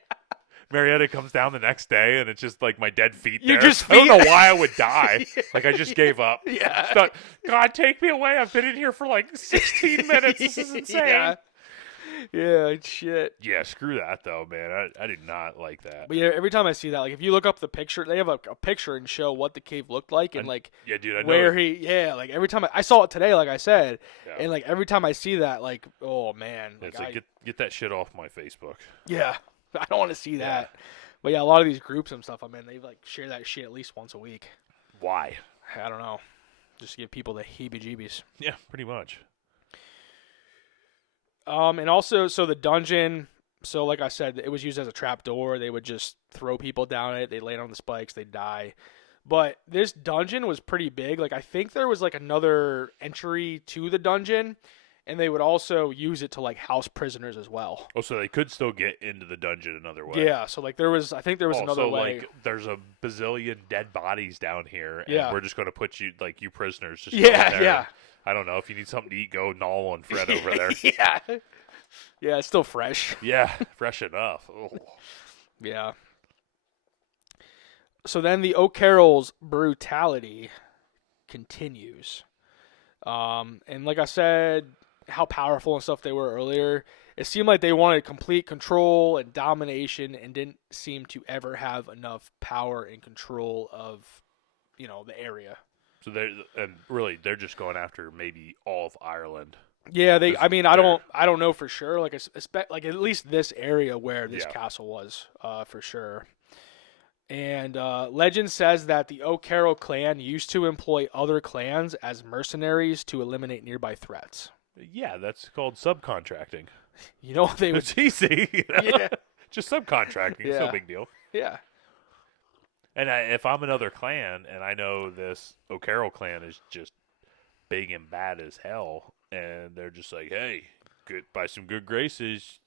Marietta comes down the next day, and it's just like my dead feet there. I don't know why I would die. Yeah. Like I just gave up. Yeah. God, take me away. I've been in here for like 16 minutes. This is insane. Yeah, shit. Yeah, screw that though, man. I did not like that. But yeah, every time I see that, like if you look up the picture, they have a picture and show what the cave looked like and like yeah, dude, I know where like every time I saw it today, like I said, yeah. and like every time I see that, like oh man, It's like get that shit off my Facebook. Yeah, I don't want to see that. But yeah, a lot of these groups and stuff I'm in, they like share that shit at least once a week. Why? I don't know. Just to give people the heebie-jeebies. Yeah, pretty much. And also, so the dungeon, so like I said, it was used as a trap door. They would just throw people down it. They'd land on the spikes. They'd die. But this dungeon was pretty big. Like, I think there was like another entry to the dungeon, and they would also use it to like house prisoners as well. Oh, so they could still get into the dungeon another way. Yeah, so like I think there was another way. Like there's a bazillion dead bodies down here, and Yeah. we're just going to put you prisoners. Just Yeah, go there. yeah. I don't know if you need something to eat, go gnaw on Fred over there. Yeah. Yeah, it's still fresh. Yeah, fresh enough. Oh. Yeah. So then the O'Carroll's brutality continues. And like I said, how powerful and stuff they were earlier, it seemed like they wanted complete control and domination and didn't seem to ever have enough power and control of, the area. So they're just going after maybe all of Ireland. Yeah, I don't know for sure. Like at least this area where this castle was, for sure. And legend says that the O'Carroll clan used to employ other clans as mercenaries to eliminate nearby threats. Yeah, that's called subcontracting. They would. It's easy. Yeah. Just subcontracting. It's no big deal. Yeah. And if I'm another clan and I know this O'Carroll clan is just big and bad as hell, and they're just like, hey, by some good graces,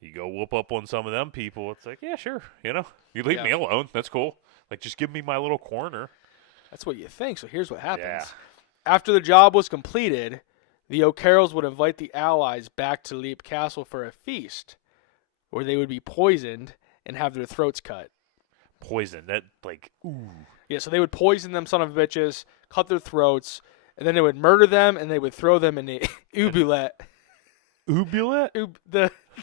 you go whoop up on some of them people. It's like, yeah, sure. You leave me alone. That's cool. Like, just give me my little corner. That's what you think. So here's what happens. Yeah. After the job was completed, the O'Carrolls would invite the allies back to Leap Castle for a feast, where they would be poisoned and have their throats cut. Poison. That, like, ooh. Yeah, so they would poison them, son of bitches, cut their throats, and then they would murder them, and they would throw them in the oubliette. Oubliette?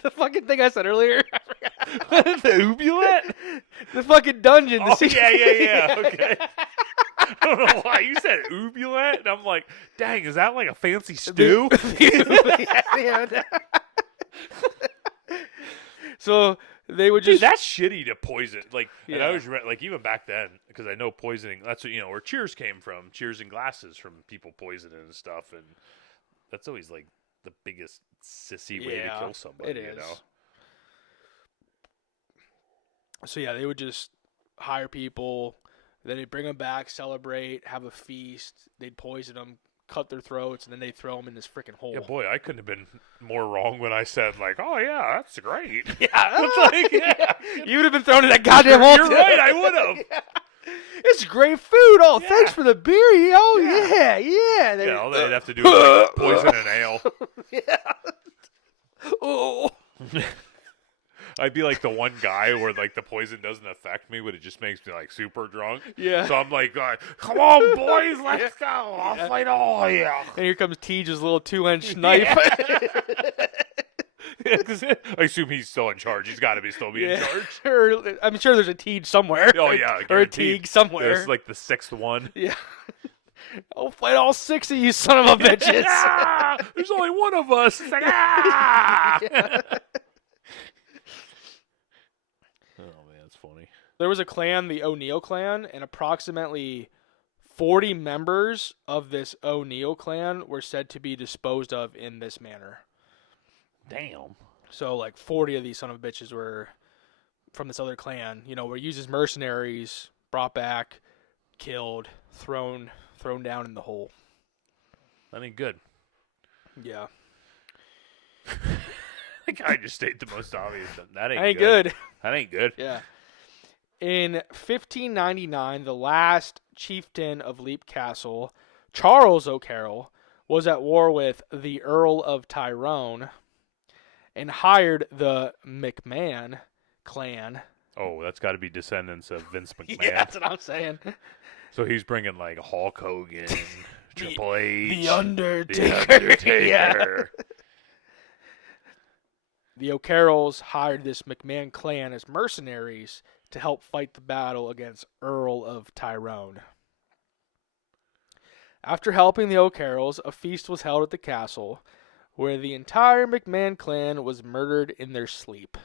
The fucking thing I said earlier. The oubliette? The fucking dungeon. Oh, yeah. Okay. I don't know why you said oubliette, and I'm like, dang, is that like a fancy stew? So they would just. Dude, that's shitty to poison. Like, Yeah. and I always like even back then, because I know poisoning. That's what where Cheers came from. Cheers and glasses from people poisoning and stuff, and that's always like the biggest sissy way to kill somebody. It is. So yeah, they would just hire people. Then they'd bring them back, celebrate, have a feast. They'd poison them, cut their throats, and then they'd throw them in this freaking hole. Yeah, boy, I couldn't have been more wrong when I said, like, oh, yeah, that's great. Yeah. It's like, yeah. You would have been thrown in that goddamn hole, You're too. right, I would have. Yeah. It's great food. Oh, Yeah. thanks for the beer. Oh, yeah. Yeah, all they'd have to do is like, poison an ale. Yeah. Oh. I'd be like the one guy where like the poison doesn't affect me, but it just makes me like super drunk. Yeah. So I'm like, come on, boys, let's go. I'll fight all of you. And here comes Teej's little 2-inch knife. I assume he's still in charge. He's got to be still be in charge. Sure. I'm sure there's a Teej somewhere. Oh, yeah. Or a guaranteed. Teague somewhere. There's like the 6th one. Yeah. I'll fight all 6 of you son of a bitches. Ah, there's only one of us. It's like, ah! Yeah. Oh, man, that's funny. There was a clan, the O'Neill clan, and approximately 40 members of this O'Neill clan were said to be disposed of in this manner. Damn. So, like, 40 of these son of bitches were from this other clan, were used as mercenaries, brought back, killed, thrown down in the hole. That ain't good. Yeah. The guy just stated the most obvious. That ain't, Ain't good. That ain't good. Yeah. In 1599, the last chieftain of Leap Castle, Charles O'Carroll, was at war with the Earl of Tyrone and hired the McMahon clan. Oh, that's got to be descendants of Vince McMahon. Yeah, that's what I'm saying. So he's bringing like Hulk Hogan, Triple H, The Undertaker. The Undertaker. Yeah. The O'Carrolls hired this McMahon clan as mercenaries to help fight the battle against Earl of Tyrone. After helping the O'Carrolls, a feast was held at the castle, where the entire McMahon clan was murdered in their sleep.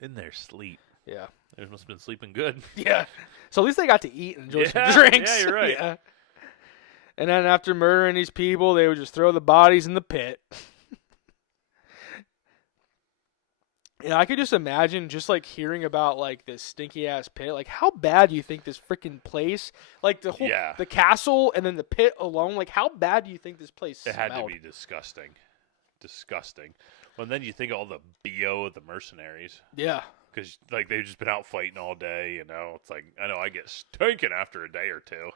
In their sleep. Yeah. They must have been sleeping good. Yeah. So at least they got to eat and enjoy Yeah, some drinks. yeah, you're right. Yeah. And then after murdering these people, they would just throw the bodies in the pit. And I could just imagine just like hearing about like this stinky ass pit. Like how bad do you think this freaking place, like the whole Yeah. the castle and then the pit alone, like how bad do you think this place It smelled? had to be disgusting. Disgusting. Well, and then you think of all the BO of the mercenaries. Yeah. Because like they've just been out fighting all day, It's like, I know I get stinking after a day or two.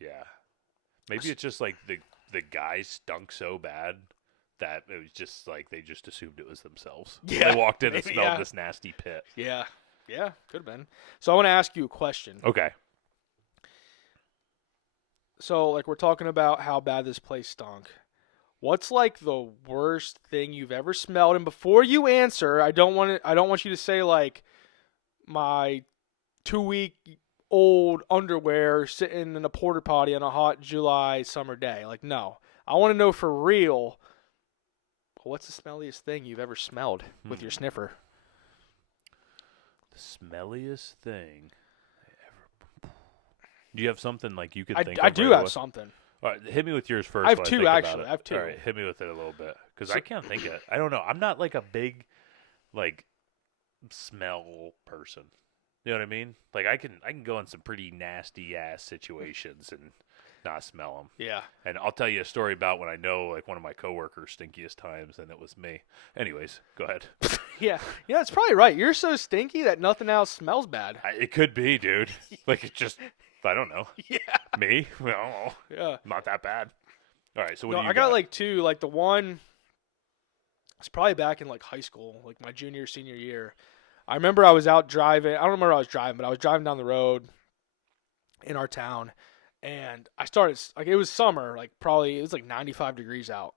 Yeah. Maybe it's just like the guys stunk so bad that it was just like they just assumed it was themselves. Yeah, They walked in and maybe, smelled yeah. this nasty pit. Yeah. Yeah. Could have been. So I want to ask you a question. Okay. So like we're talking about how bad this place stunk. What's like the worst thing you've ever smelled? And before you answer, I don't want you to say like my 2-week-old underwear sitting in a porta potty on a hot July summer day. Like no. I want to know for real, what's the smelliest thing you've ever smelled with your sniffer? The smelliest thing I ever. Do you have something like you could think of? I do right have away? something. All right, hit me with yours first. I have while two, think about actually. it. I have two. All right, hit me with it a little bit because So- I can't think of it. I don't know. I'm not like a big, like, smell person. You know what I mean? Like I can go in some pretty nasty ass situations and not smell them. Yeah. And I'll tell you a story about when I know like one of my coworkers' stinkiest times, and it was me. Anyways, go ahead. Yeah. Yeah, that's probably right. You're so stinky that nothing else smells bad. It could be, dude. Like it just, I don't know. Yeah. Me? Well, Yeah. not that bad. All right, so what No, do you I got like two. Like the one, it's probably back in like high school, like my junior, senior year. I remember I was out driving. I don't remember where I was driving, but I was driving down the road in our town. And I started, like, it was summer, like, probably, it was like 95 degrees out.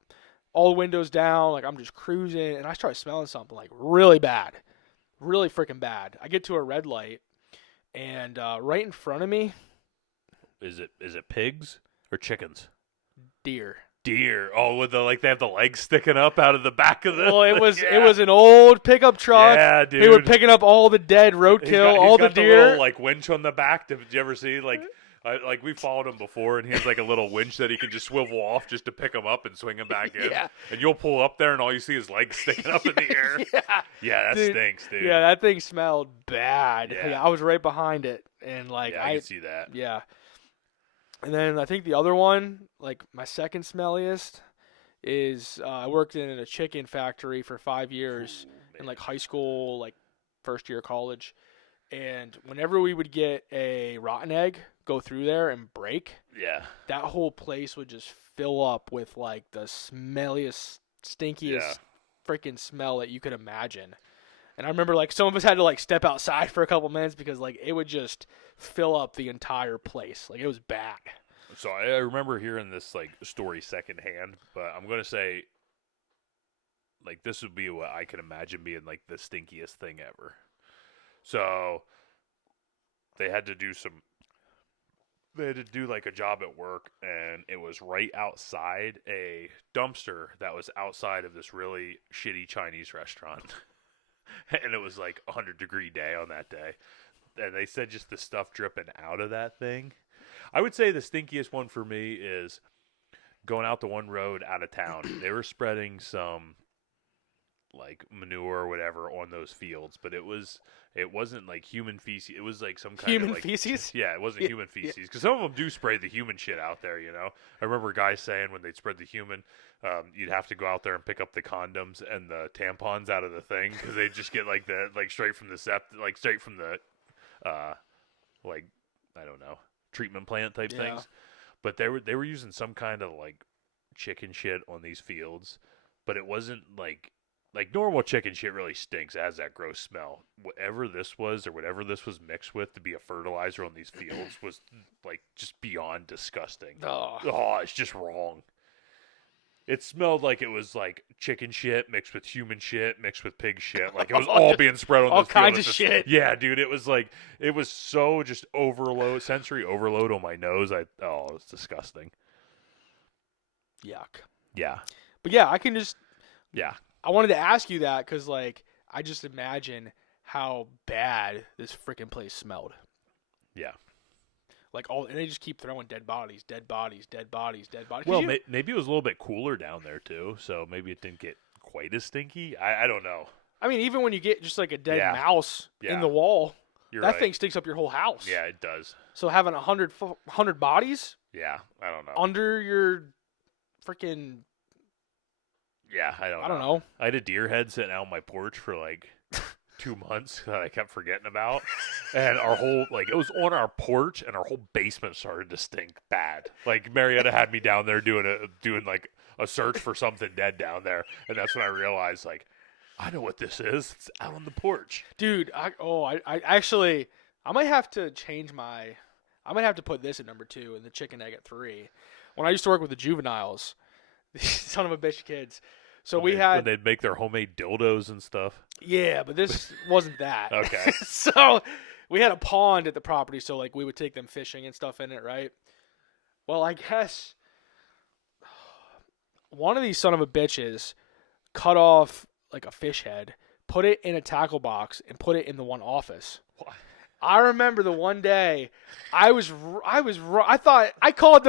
All the windows down, like, I'm just cruising, and I started smelling something, like, really bad. Really freaking bad. I get to a red light, and right in front of me, Is it pigs or chickens? deer. Deer. Oh, with the they have the legs sticking up out of the back of the. Well, it was Yeah. an old pickup truck. Yeah, dude. They were picking up all the dead roadkill, all the got deer. little, like winch on the back. Did you ever see like Like we followed him before, and he has like a little winch that he can just swivel off just to pick him up and swing him back in. Yeah. And you'll pull up there, and all you see is legs sticking up in the air. Yeah. Yeah, that Dude, stinks, dude. Yeah, that thing smelled bad. Yeah. I was right behind it, and like I can see that. Yeah. And then I think the other one, like my second smelliest, is I worked in a chicken factory for 5 years in like high school, like first year of college. And whenever we would get a rotten egg go through there and break, Yeah. that whole place would just fill up with like the smelliest, stinkiest freaking smell that you could imagine. And I remember like some of us had to like step outside for a couple minutes because like it would just fill up the entire place. Like it was bad. So I remember hearing this like story secondhand, but I'm gonna say like this would be what I can imagine being like the stinkiest thing ever. So they had to do like a job at work, and it was right outside a dumpster that was outside of this really shitty Chinese restaurant. And it was like 100-degree day on that day. And they said just the stuff dripping out of that thing. I would say the stinkiest one for me is going out the one road out of town. They were spreading some like manure or whatever on those fields, but it wasn't like human feces. It was like some kind Human of like feces? Yeah, it wasn't human feces because some of them do spray the human shit out there. You know, I remember guys saying when they'd spread the human, you'd have to go out there and pick up the condoms and the tampons out of the thing because they'd just get like straight from the straight from the like I don't know, treatment plant type things. But they were using some kind of like chicken shit on these fields, but it wasn't like normal chicken shit really stinks. It has that gross smell. Whatever this was mixed with to be a fertilizer on these fields was like just beyond disgusting. Oh, it's just wrong. It smelled like it was like chicken shit mixed with human shit mixed with pig shit. Like it was all being spread on all this kinds field. of shit. Yeah, dude, it was so just sensory overload on my nose. It was disgusting. Yuck. Yeah. But yeah, I can just. Yeah. I wanted to ask you that because, like, I just imagine how bad this freaking place smelled. Yeah. Like, and they just keep throwing dead bodies. Well, maybe it was a little bit cooler down there, too, so maybe it didn't get quite as stinky. I don't know. I mean, even when you get just, like, a dead mouse in the wall, that thing stinks up your whole house. Yeah, it does. So having 100 bodies? Yeah, I don't know. Under your freaking... Yeah, I don't know. I had a deer head sitting out on my porch for like 2 months that I kept forgetting about. And our whole, like, it was on our porch and our whole basement started to stink bad. Like, Marietta had me down there doing like a search for something dead down there. And that's when I realized, like, I know what this is. It's out on the porch. Dude, I actually, I might have to put this at number 2 and the chicken egg at 3. When I used to work with the juveniles, these son of a bitch kids. So when they'd make their homemade dildos and stuff. Yeah, but this wasn't that. Okay. So we had a pond at the property, so like we would take them fishing and stuff in it, right? Well, I guess one of these son of a bitches cut off like a fish head, put it in a tackle box, and put it in the one office. What? I remember the one day I thought I called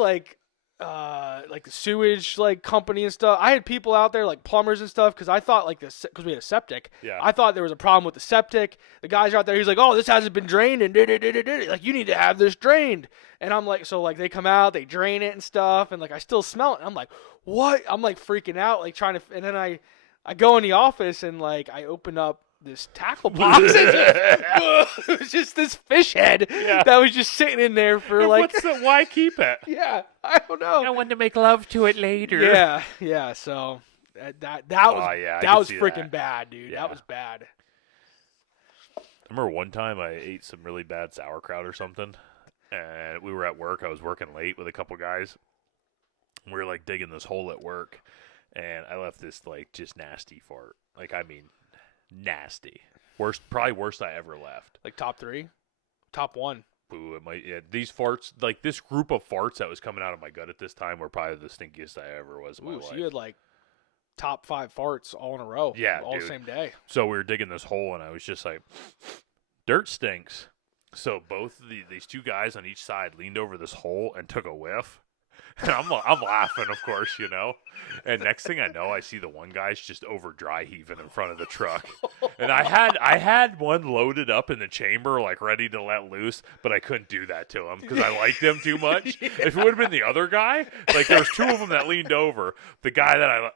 like the sewage like company and stuff. I had people out there like plumbers and stuff because I thought because we had a septic. Yeah. I thought there was a problem with the septic. The guys out there, he's like, "Oh, this hasn't been drained and like you need to have this drained." And I'm like, so like they come out, they drain it and stuff, and like I still smell it. And I'm like, what? I'm like freaking out, like trying to, and then I go in the office and like I open up this tackle box. It was just this fish head that was just sitting in there for like. Why keep it? Yeah, I don't know. I want to make love to it later. Yeah. So that was freaking bad, dude. Yeah. That was bad. I remember one time I ate some really bad sauerkraut or something, and we were at work. I was working late with a couple guys. We were like digging this hole at work, and I left this like just nasty fart. Like I mean. Nasty. Probably worst I ever left. Like top 3? Top 1? Boo, these farts, like this group of farts that was coming out of my gut at this time were probably the stinkiest I ever was in my life. So you had like top 5 farts all in a row. Yeah, all dude. the same day. So we were digging this hole and I was just like, dirt stinks. So both these two guys on each side leaned over this hole and took a whiff. And I'm laughing, of course, you know. And next thing I know, I see the one guy's just over dry heaving in front of the truck. And I had one loaded up in the chamber, like ready to let loose, but I couldn't do that to him because I liked him too much. If it would have been the other guy, like there was two of them that leaned over. The guy that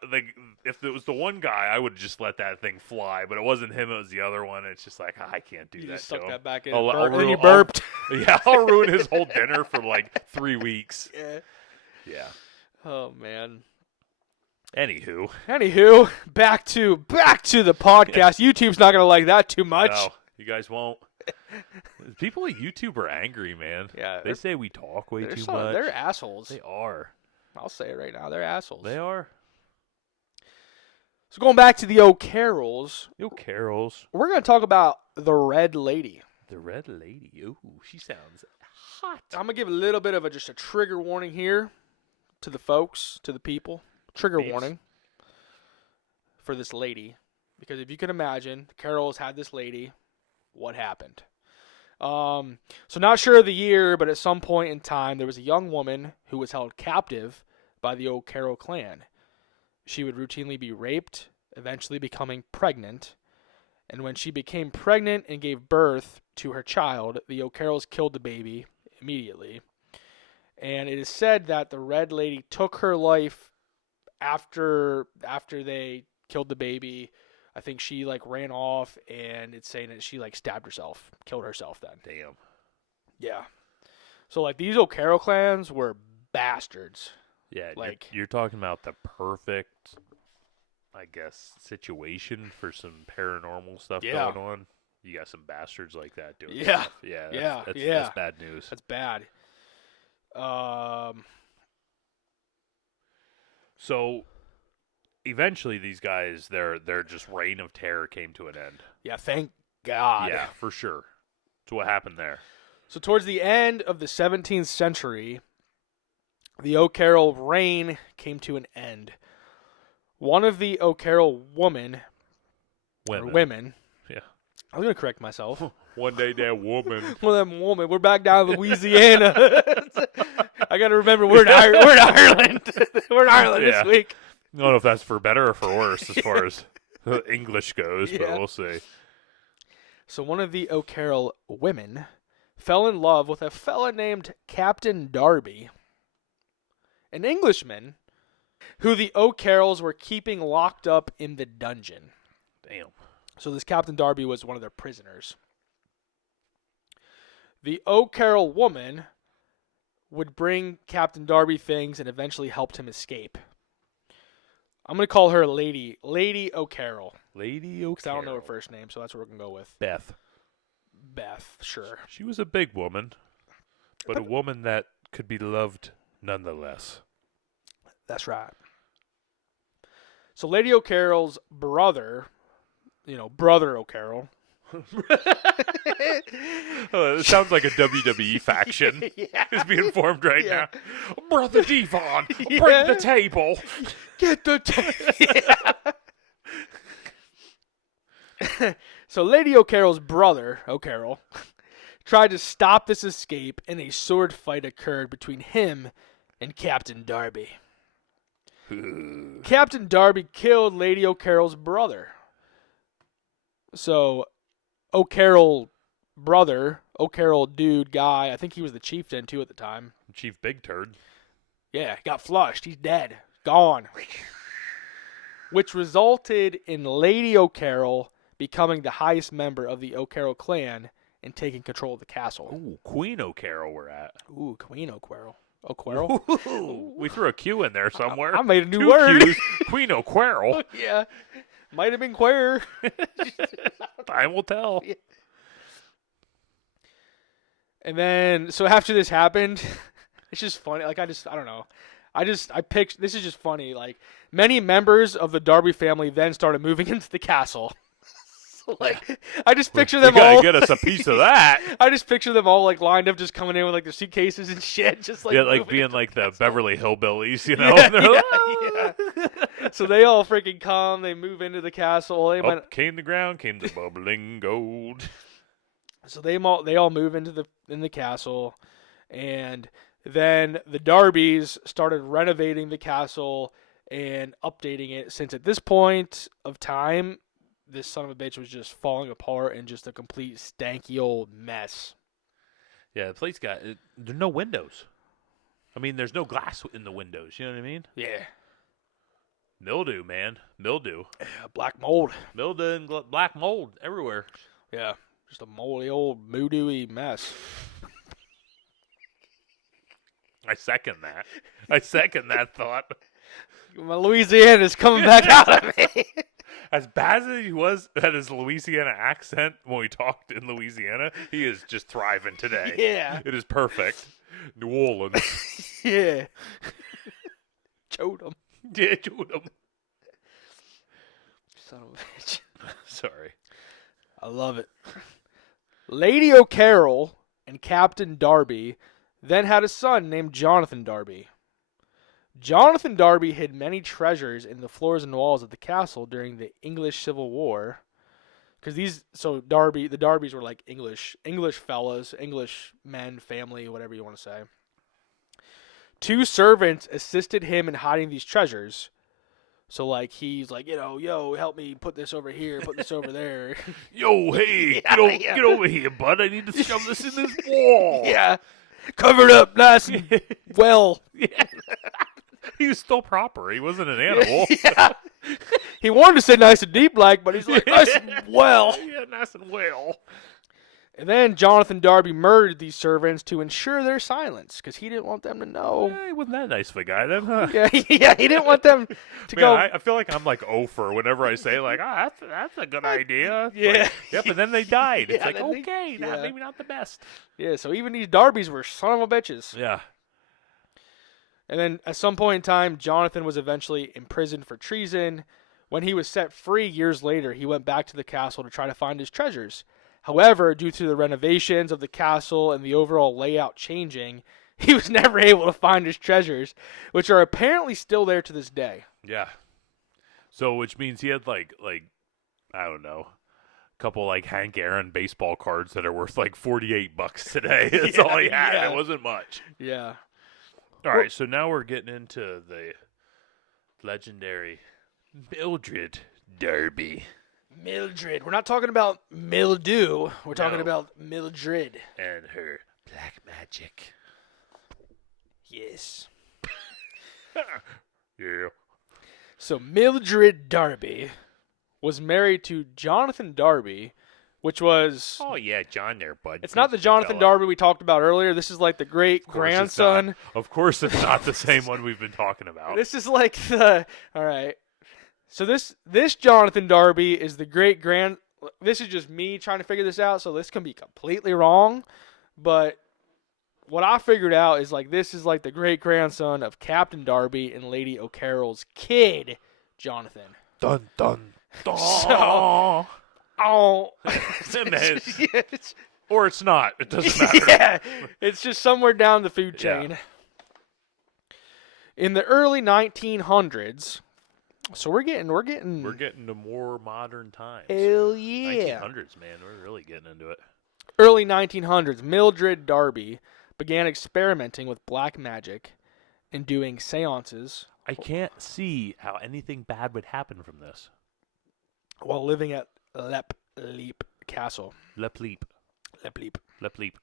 if it was the one guy, I would have just let that thing fly. But it wasn't him; it was the other one. And it's just like I can't do You that just to stuck him. that back in. I'll And then you ruin- burped. I'll ruin his whole dinner for like 3 weeks. Yeah. Yeah. Oh man. Anywho, back to the podcast. YouTube's not gonna like that too much. no, you guys won't. People at YouTube are angry, man. Yeah, They say we talk way too much. They're assholes. They are. I'll say it right now. They're assholes. They are. So going back to the O'Carrolls, Yo, Carols. we're gonna talk about the Red Lady. The Red Lady. Ooh, she sounds hot. I'm gonna give a little bit of just a trigger warning here to the folks, to the people. Trigger Peeps. warning for this lady, because if you can imagine, the Carrolls had this lady. What happened? So not sure of the year, but at some point in time, there was a young woman who was held captive by the O'Carroll clan. She would routinely be raped, eventually becoming pregnant. And when she became pregnant and gave birth to her child, the O'Carrolls killed the baby immediately. And it is said that the Red Lady took her life after they killed the baby. I think she ran off, and it's saying that she stabbed herself, killed herself then. Damn. Yeah. So these O'Carroll clans were bastards. Yeah, you're talking about the perfect, I guess, situation for some paranormal stuff Yeah. going on. You got some bastards like that doing Yeah. stuff. Yeah. Yeah, That's, yeah. That's bad news. That's bad. So eventually these guys, their just reign of terror came to an end. Yeah, thank God. Yeah, for sure. So what happened there? So towards the end of the 17th century, the O'Carroll reign came to an end. One of the O'Carroll women. Yeah. I was going to correct myself. One day that woman. One of them woman. We're back down in Louisiana. I got to remember we're in Ireland. We're in Ireland Yeah. this week. I don't know if that's for better or for worse as far as English goes, but Yeah. we'll see. So one of the O'Carroll women fell in love with a fella named Captain Darby, an Englishman who the O'Carrolls were keeping locked up in the dungeon. Damn. So this Captain Darby was one of their prisoners. The O'Carroll woman would bring Captain Darby things and eventually helped him escape. I'm going to call her Lady O'Carroll. Lady Because I don't know her O'Carroll. first name, so that's what we're going to go with. Beth. Sure. She was a big woman, but a woman that could be loved nonetheless. That's right. So Lady O'Carroll's brother, Brother O'Carroll. It sounds like a WWE faction Yeah. is being formed right Yeah. now. Brother Devon, Yeah. bring the table. Get the So Lady O'Carroll's brother, O'Carroll, tried to stop this escape, and a sword fight occurred between him and Captain Darby. Captain Darby killed Lady O'Carroll's brother. So O'Carroll brother, O'Carroll dude guy, I think he was the chieftain too at the time. Chief Big Turd. Yeah, got flushed. He's dead. Gone. Which resulted in Lady O'Carroll becoming the highest member of the O'Carroll clan and taking control of the castle. Ooh, Queen O'Carroll we're at. Ooh, Queen O'Carroll. O'Carroll? Ooh, we threw a Q in there somewhere. I made a new Two word. Qs. Queen O'Carroll. Yeah. Might have been queer. Time will tell. Yeah. And then, so after this happened, it's just funny. I don't know. I picked, this is just funny. Many members of the Darby family then started moving into the castle. So, I just picture them You gotta all. get us a piece of that. I just picture them all lined up, just coming in with their suitcases and shit, just Yeah, moving being into like the Beverly Hillbillies, you know? Yeah, They're like, yeah. So they all freaking come. They move into the castle. They went. Up came the ground, came the bubbling gold. So they all move into the castle, and then the Darbys started renovating the castle and updating it. Since at this point of time, this son of a bitch was just falling apart and just a complete stanky old mess. Yeah, the place got there's no windows. I mean, there's no glass in the windows. You know what I mean? Yeah, Mildew, man, mildew, black mold. mildew and black mold everywhere. Yeah, just a moldy old voodoo-y mess. I second that. I second that thought. My Louisiana's coming back out of me. As bad as he was at his Louisiana accent when we talked in Louisiana, he is just thriving today. Yeah. It is perfect. New Orleans. Yeah. Chode him. Yeah, shoot him. Son of a bitch. Sorry. I love it. Lady O'Carroll and Captain Darby then had a son named Jonathan Darby. Jonathan Darby hid many treasures in the floors and walls of the castle during the English Civil War. Because the Darbys were like English fellas, English men, family, whatever you want to say. 2 servants assisted him in hiding these treasures. So, like, he's like, yo, help me put this over here, put this over there. Yo, hey, get over here, bud. I need to shove this in this wall. Yeah. Covered up nice and well. Yeah. He was still proper. He wasn't an animal. Yeah. He wanted to say nice and deep like, but he's like, nice and well. Yeah, nice and well. And then Jonathan Darby murdered these servants to ensure their silence, because he didn't want them to know. Yeah, he wasn't that nice of a guy then, huh? Yeah, he didn't want them to Man, go. I feel like I'm like over whenever I say like, that's a good idea. It's Yeah. Like, yep, and then they died. It's Yeah, like, then they- okay, yeah. maybe not the best. Yeah, so even these Darbys were son of a bitches. Yeah. And then at some point in time, Jonathan was eventually imprisoned for treason. When he was set free years later, he went back to the castle to try to find his treasures. However, due to the renovations of the castle and the overall layout changing, he was never able to find his treasures, which are apparently still there to this day. Yeah. So, which means he had like I don't know, a couple like Hank Aaron baseball cards that are worth like $48 today. That's all he had. Yeah. It wasn't much. Yeah. All right, so now we're getting into the legendary Mildred Darby Mildred. We're not talking about mildew. We're talking No. about Mildred. and her black magic. Yes. Yeah. So Mildred Darby was married to Jonathan Darby, which was... Oh yeah, John there, bud. It's not the Good Jonathan fella. Darby we talked about earlier. This is like the great Of course it's grandson. not. Of course, it's not the same one we've been talking about. This is like the... All right. So this Jonathan Darby is the great grand... This is just me trying to figure this out, so this can be completely wrong. But what I figured out is like this is like the great grandson of Captain Darby and Lady O'Carroll's kid, Jonathan. Dun dun dun. So- Oh. It's- or it's not. It doesn't matter. Yeah, it's just somewhere down the food Yeah. chain. In the early 1900s, so we're getting We're getting to more modern times. hell yeah. 1900s, man. We're really getting into it. Early 1900s, Mildred Darby began experimenting with black magic and doing seances I can't see how anything bad would happen from this. while living at Lep Leap Castle. Lep leap. Lep Leap. Lep leap.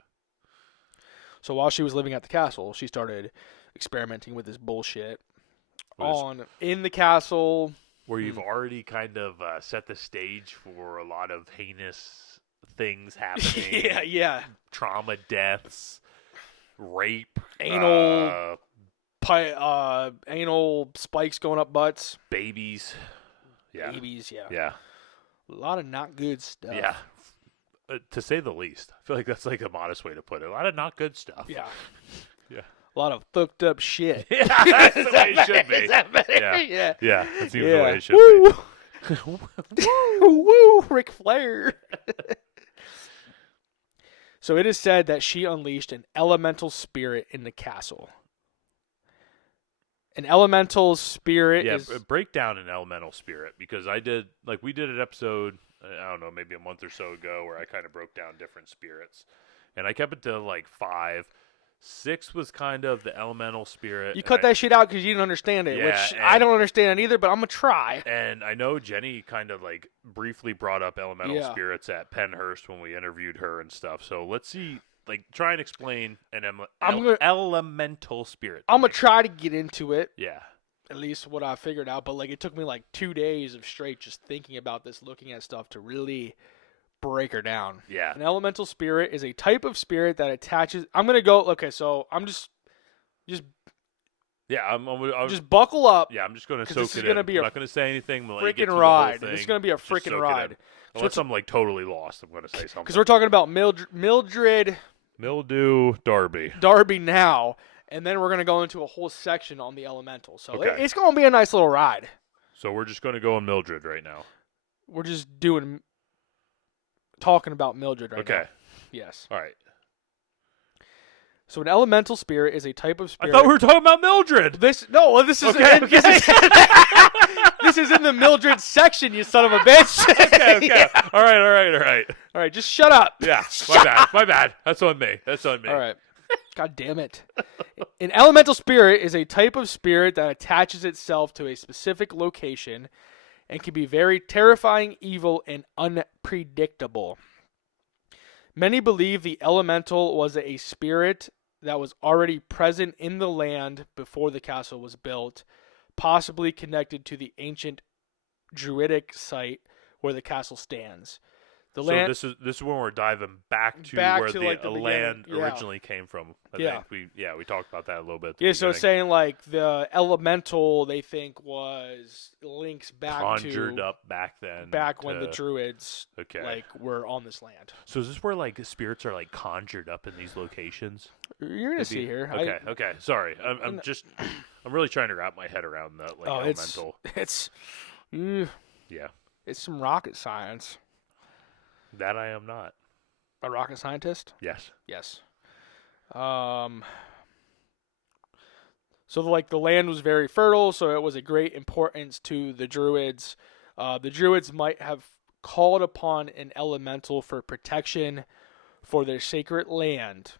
So while she was living at the castle, she started experimenting with this bullshit in the castle. Where you've already kind of set the stage for a lot of heinous things happening. yeah. Trauma deaths, rape, Anal anal spikes going up butts. babies. Yeah. Babies, yeah. Yeah. A lot of not good stuff. Yeah. To say the least. I feel like that's like a modest way to put it. A lot of not good stuff. Yeah. Yeah. A lot of fucked up shit. Yeah, that's the way it should be. Is that better? Yeah. Yeah. Yeah, that seems Yeah. the way it should Woo! be. Woo! Ric Flair. So it is said that she unleashed an elemental spirit in the castle. An elemental spirit Yeah, is... break down an elemental spirit because we did an episode I don't know, maybe a month or so ago, where I kind of broke down different spirits, and I kept it to like 5. 6 was kind of the elemental spirit. You cut that shit out because you didn't understand it, Yeah, which I don't understand either, but I'm going to try. And I know Jenny kind of like briefly brought up elemental spirits at Pennhurst when we interviewed her and stuff. So let's see, like, try and explain an elemental spirit. I'm going to try to get into it. Yeah. At least what I figured out. But, like, it took me, like, 2 days of straight just thinking about this, looking at stuff to really break her down. Yeah. An elemental spirit is a type of spirit that attaches. I'm going to go. Okay, so I'm just Yeah, I'm just buckle up. Yeah, I'm just going to soak this is it gonna in. be I'm a not going to say anything. freaking ride. This is going to be a Just soak freaking it ride. in. Unless I'm like totally lost, I'm going to say something. Because we're talking about Mildred Darby now, and then we're going to go into a whole section on the elemental. So Okay. it's going to be a nice little ride. So we're just going to go on Mildred right now. We're just talking about Mildred right now. Okay. Yes. All right. So an elemental spirit is a type of spirit. I thought we were talking about Mildred. This is Okay. this is in the Mildred section, you son of a bitch. Okay. Yeah. All right. All right, just shut up. Yeah. My bad. That's on me. All right. God damn it. An elemental spirit is a type of spirit that attaches itself to a specific location and can be very terrifying, evil, and unpredictable. Many believe the elemental was a spirit that was already present in the land before the castle was built, possibly connected to the ancient druidic site where the castle stands. This is when we're diving back to where the land beginning. originally came from. I think we talked about that a little bit. So it's saying like the elemental they think links back conjured up back then, when the druids were on this land. So is this where like spirits are like conjured up in these locations? You're gonna see here. Okay. Sorry, I'm really trying to wrap my head around that elemental. It's some rocket science. That I am not. A rocket scientist? Yes. So the land was very fertile, so it was a great importance to the druids. The druids might have called upon an elemental for protection for their sacred land.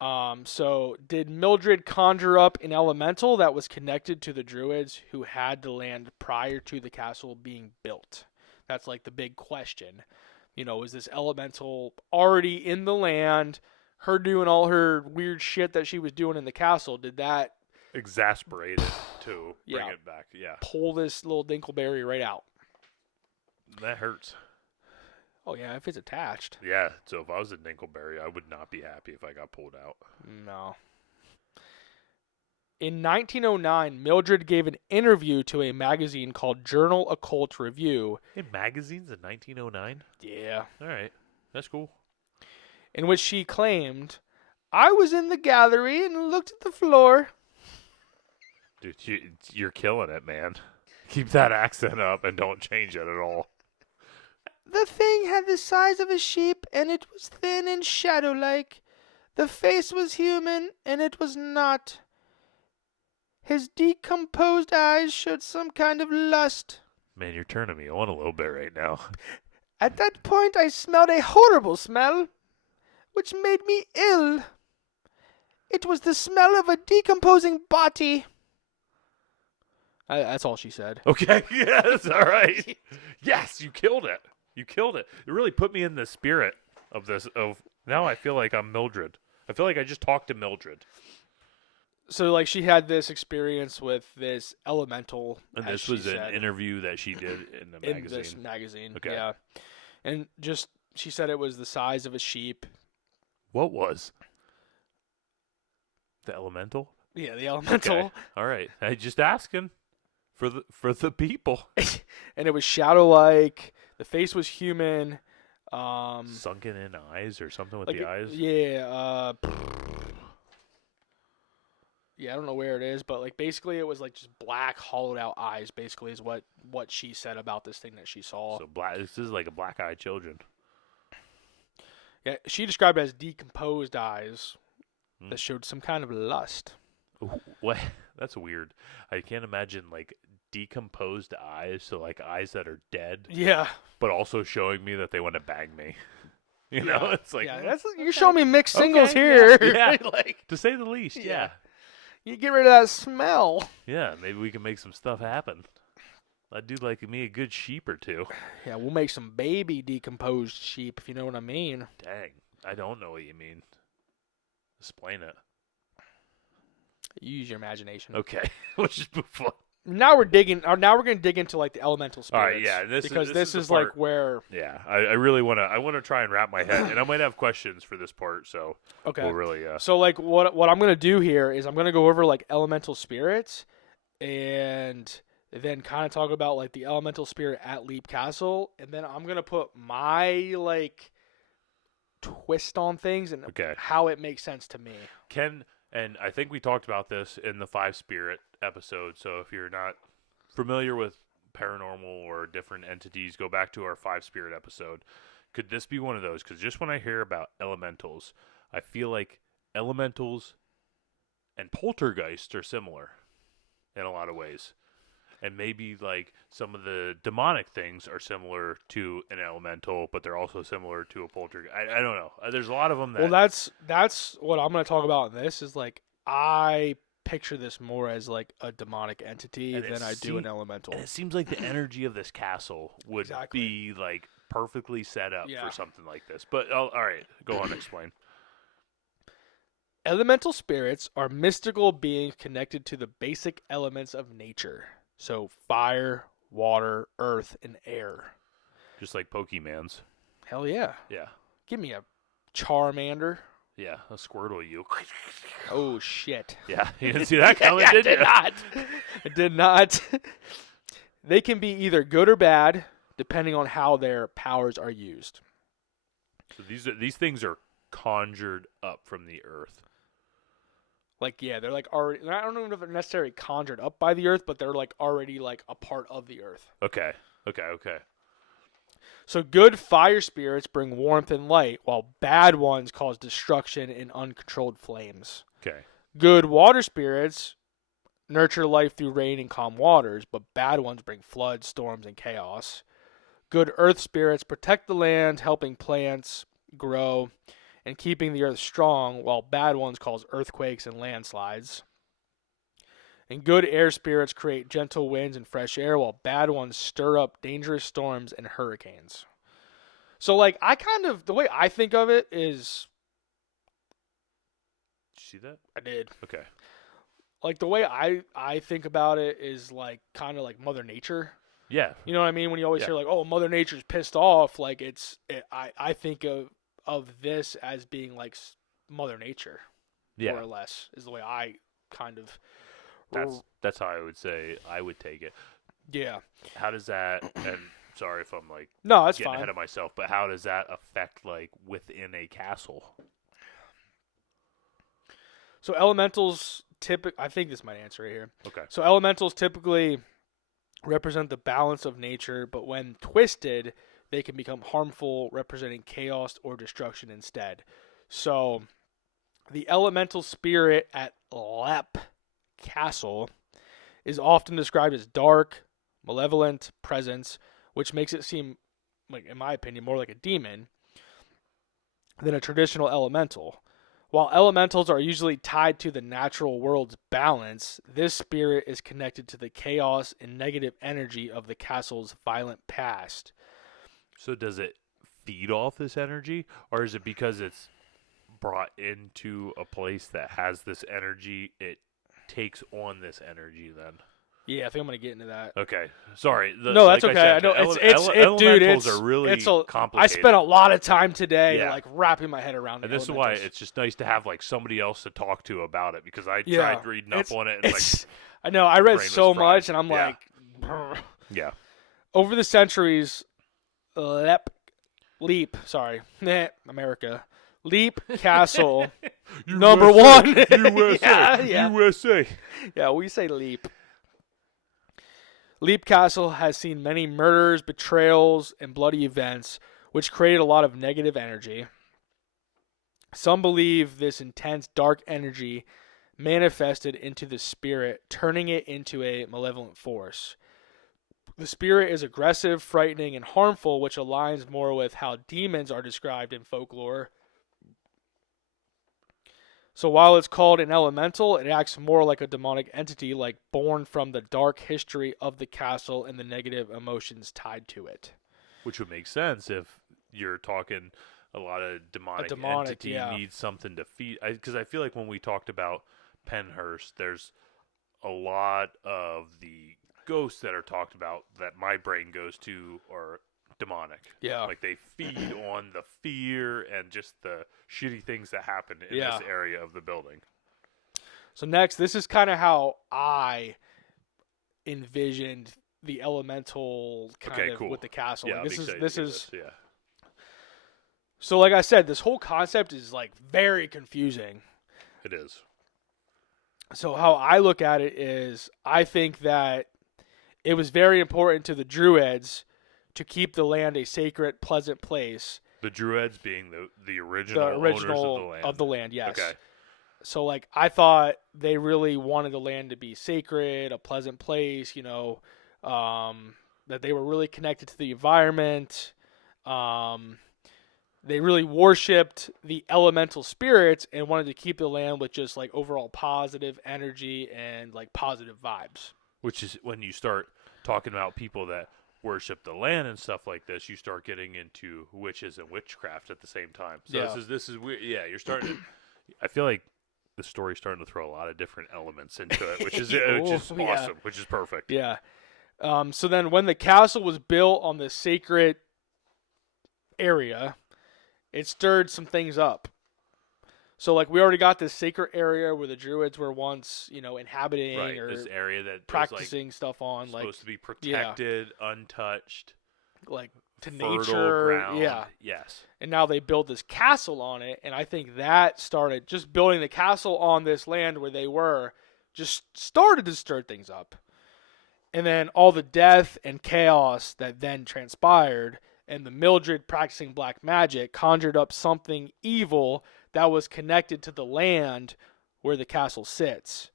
So did Mildred conjure up an elemental that was connected to the druids who had the land prior to the castle being built? That's like the big question. Is this elemental already in the land? Her doing all her weird shit that she was doing in the castle, did that exasperate it to bring it back? Yeah. Pull this little Dinkleberry right out. That hurts. Oh, yeah, if it's attached. Yeah, so if I was a Dinkleberry, I would not be happy if I got pulled out. No. In 1909, Mildred gave an interview to a magazine called Journal Occult Review. In magazines in 1909? Yeah. All right. That's cool. In which she claimed, I was in the gallery and looked at the floor. Dude, you're killing it, man. Keep that accent up and don't change it at all. The thing had the size of a sheep, and it was thin and shadow-like. The face was human, and it was not. His decomposed eyes showed some kind of lust. Man, you're turning me on a little bit right now. At that point, I smelled a horrible smell, which made me ill. It was the smell of a decomposing body. That's all she said. Okay, yes, all right. Yes, you killed it. It really put me in the spirit of this. Now I feel like I'm Mildred. I feel like I just talked to Mildred. So, like, she had this experience with this elemental. And this was an interview that she did in the magazine. In this magazine, okay. Yeah. And she said it was the size of a sheep. What was? The elemental? Yeah, the elemental. Okay. All right. I just asking for the people. And it was shadow-like. The face was human. Sunken in eyes or something with the eyes? Yeah. Yeah, I don't know where it is, but like basically it was like just black, hollowed out eyes. Basically, is what she said about this thing that she saw. So this is like a black-eyed children. Yeah, she described it as decomposed eyes that showed some kind of lust. Ooh, what? That's weird. I can't imagine like decomposed eyes, so like eyes that are dead, Yeah. but also showing me that they want to bang me. You know, it's like You're showing me mixed okay, signals here. Yeah, Like, to say the least. Yeah. you get rid of that smell. Yeah, maybe we can make some stuff happen. I'd do like me a good sheep or two. Yeah, we'll make some baby decomposed sheep, if you know what I mean. Dang, I don't know what you mean. Explain it. Use your imagination. Okay, let's just move on. Now we're gonna dig into like the elemental spirits. All right, yeah, this is the like part- where. Yeah, I really wanna try and wrap my head, and I might have questions for this part, so Okay. we'll really So like what I'm gonna do here is I'm gonna go over like elemental spirits, and then kind of talk about like the elemental spirit at Leap Castle, and then I'm gonna put my like twist on things and Okay. how it makes sense to me. And I think we talked about this in the 5 Spirit episode, so if you're not familiar with paranormal or different entities, go back to our 5 Spirit episode. Could this be one of those? Because just when I hear about elementals, I feel like elementals and poltergeists are similar in a lot of ways. And maybe like some of the demonic things are similar to an elemental, but they're also similar to a poltergeist. I don't know. There's a lot of them that. Well, that's what I'm going to talk about in this. Is like I picture this more as like a demonic entity And it than I do an elemental. And it seems like the energy of this castle would Exactly. be like perfectly set up Yeah. for something like this. But all right, go on, explain. Elemental spirits are mystical beings connected to the basic elements of nature. So fire, water, earth, and air. Just like Pokemans. Hell yeah. Yeah, Give me a Charmander. yeah, a Squirtle, you. Oh, shit. Yeah, you didn't see that coming, I did you? did not. I did not. They can be either good or bad, depending on how their powers are used. So these things are conjured up from the earth. Like, yeah, they're like already, I don't know if they're necessarily conjured up by the earth, but they're like already like a part of the earth. Okay. So good fire spirits bring warmth and light, while bad ones cause destruction and uncontrolled flames. Okay. Good water spirits nurture life through rain and calm waters, but bad ones bring floods, storms, and chaos. Good earth spirits protect the land, helping plants grow and keeping the earth strong, while bad ones cause earthquakes and landslides. And good air spirits create gentle winds and fresh air, while bad ones stir up dangerous storms and hurricanes. So, like, the way I think of it is, Did you see that? I did. Okay. Like, the way I think about it is, like, kind of like Mother Nature. Yeah. You know what I mean? When you always Yeah. hear, like, oh, Mother Nature's pissed off, like, I think of this as being like Mother Nature, Yeah. more or less, is the way I kind of. That's how I would say I would take it. Yeah. How does that? And sorry if I'm like No, that's getting fine. ahead of myself, but how does that affect like within a castle? So elementals I think this might answer it here. Okay. So elementals typically represent the balance of nature, but when twisted, they can become harmful, representing chaos or destruction instead. So the elemental spirit at Leap Castle is often described as dark, malevolent presence, which makes it seem, like, in my opinion, more like a demon than a traditional elemental. While elementals are usually tied to the natural world's balance, this spirit is connected to the chaos and negative energy of the castle's violent past. So does it feed off this energy, or is it because it's brought into a place that has this energy, it takes on this energy then? Yeah, I think I'm gonna get into that. Okay, sorry. No, that's like okay. I I know said, dude. elementals It's are really complicated. I spent a lot of time today, Yeah. like wrapping my head around. And the this is why elementals. it's just nice to have like somebody else to talk to about it, because I Yeah, tried reading up on it. And I know I read brain was so fried. much, and I'm Yeah. like, brr. yeah, Over the centuries, Leap, America, Leap Castle, number one. USA, Yeah. USA. Yeah, we say Leap. Leap Castle has seen many murders, betrayals, and bloody events, which created a lot of negative energy. Some believe this intense dark energy manifested into the spirit, turning it into a malevolent force. The spirit is aggressive, frightening, and harmful, which aligns more with how demons are described in folklore. So while it's called an elemental, it acts more like a demonic entity, like born from the dark history of the castle and the negative emotions tied to it. Which would make sense if you're talking a lot of demonic entity needs something to feed. Because I feel like when we talked about Penhurst, there's a lot of the ghosts that are talked about that my brain goes to are demonic. Yeah. Like they feed on the fear and just the shitty things that happen in this area of the building. So next, this is kind of how I envisioned the elemental kind of with the castle. Yeah, like, this is yeah. So like I said, this whole concept is like very confusing. It is. So how I look at it is I think that it was very important to the Druids to keep the land a sacred, pleasant place. The Druids being the original owners of the land, yes. Okay. So like I thought they really wanted the land to be sacred, a pleasant place, that they were really connected to the environment. They really worshipped the elemental spirits and wanted to keep the land with just like overall positive energy and like positive vibes. Which is when you start talking about people that worship the land and stuff like this, you start getting into witches and witchcraft at the same time. So this is weird. Yeah, you're starting to, I feel like the story's starting to throw a lot of different elements into it, which is awesome, which is perfect. Yeah. So then when the castle was built on the sacred area, it stirred some things up. So like we already got this sacred area where the Druids were once, inhabiting or this area that practicing stuff on, supposed to be protected, untouched, like to fertile nature. ground. Yeah. Yes. And now they build this castle on it, and I think that started just building the castle on this land where they were, just started to stir things up. And then all the death and chaos that then transpired, and the Mildred practicing black magic conjured up something evil that was connected to the land where the castle sits.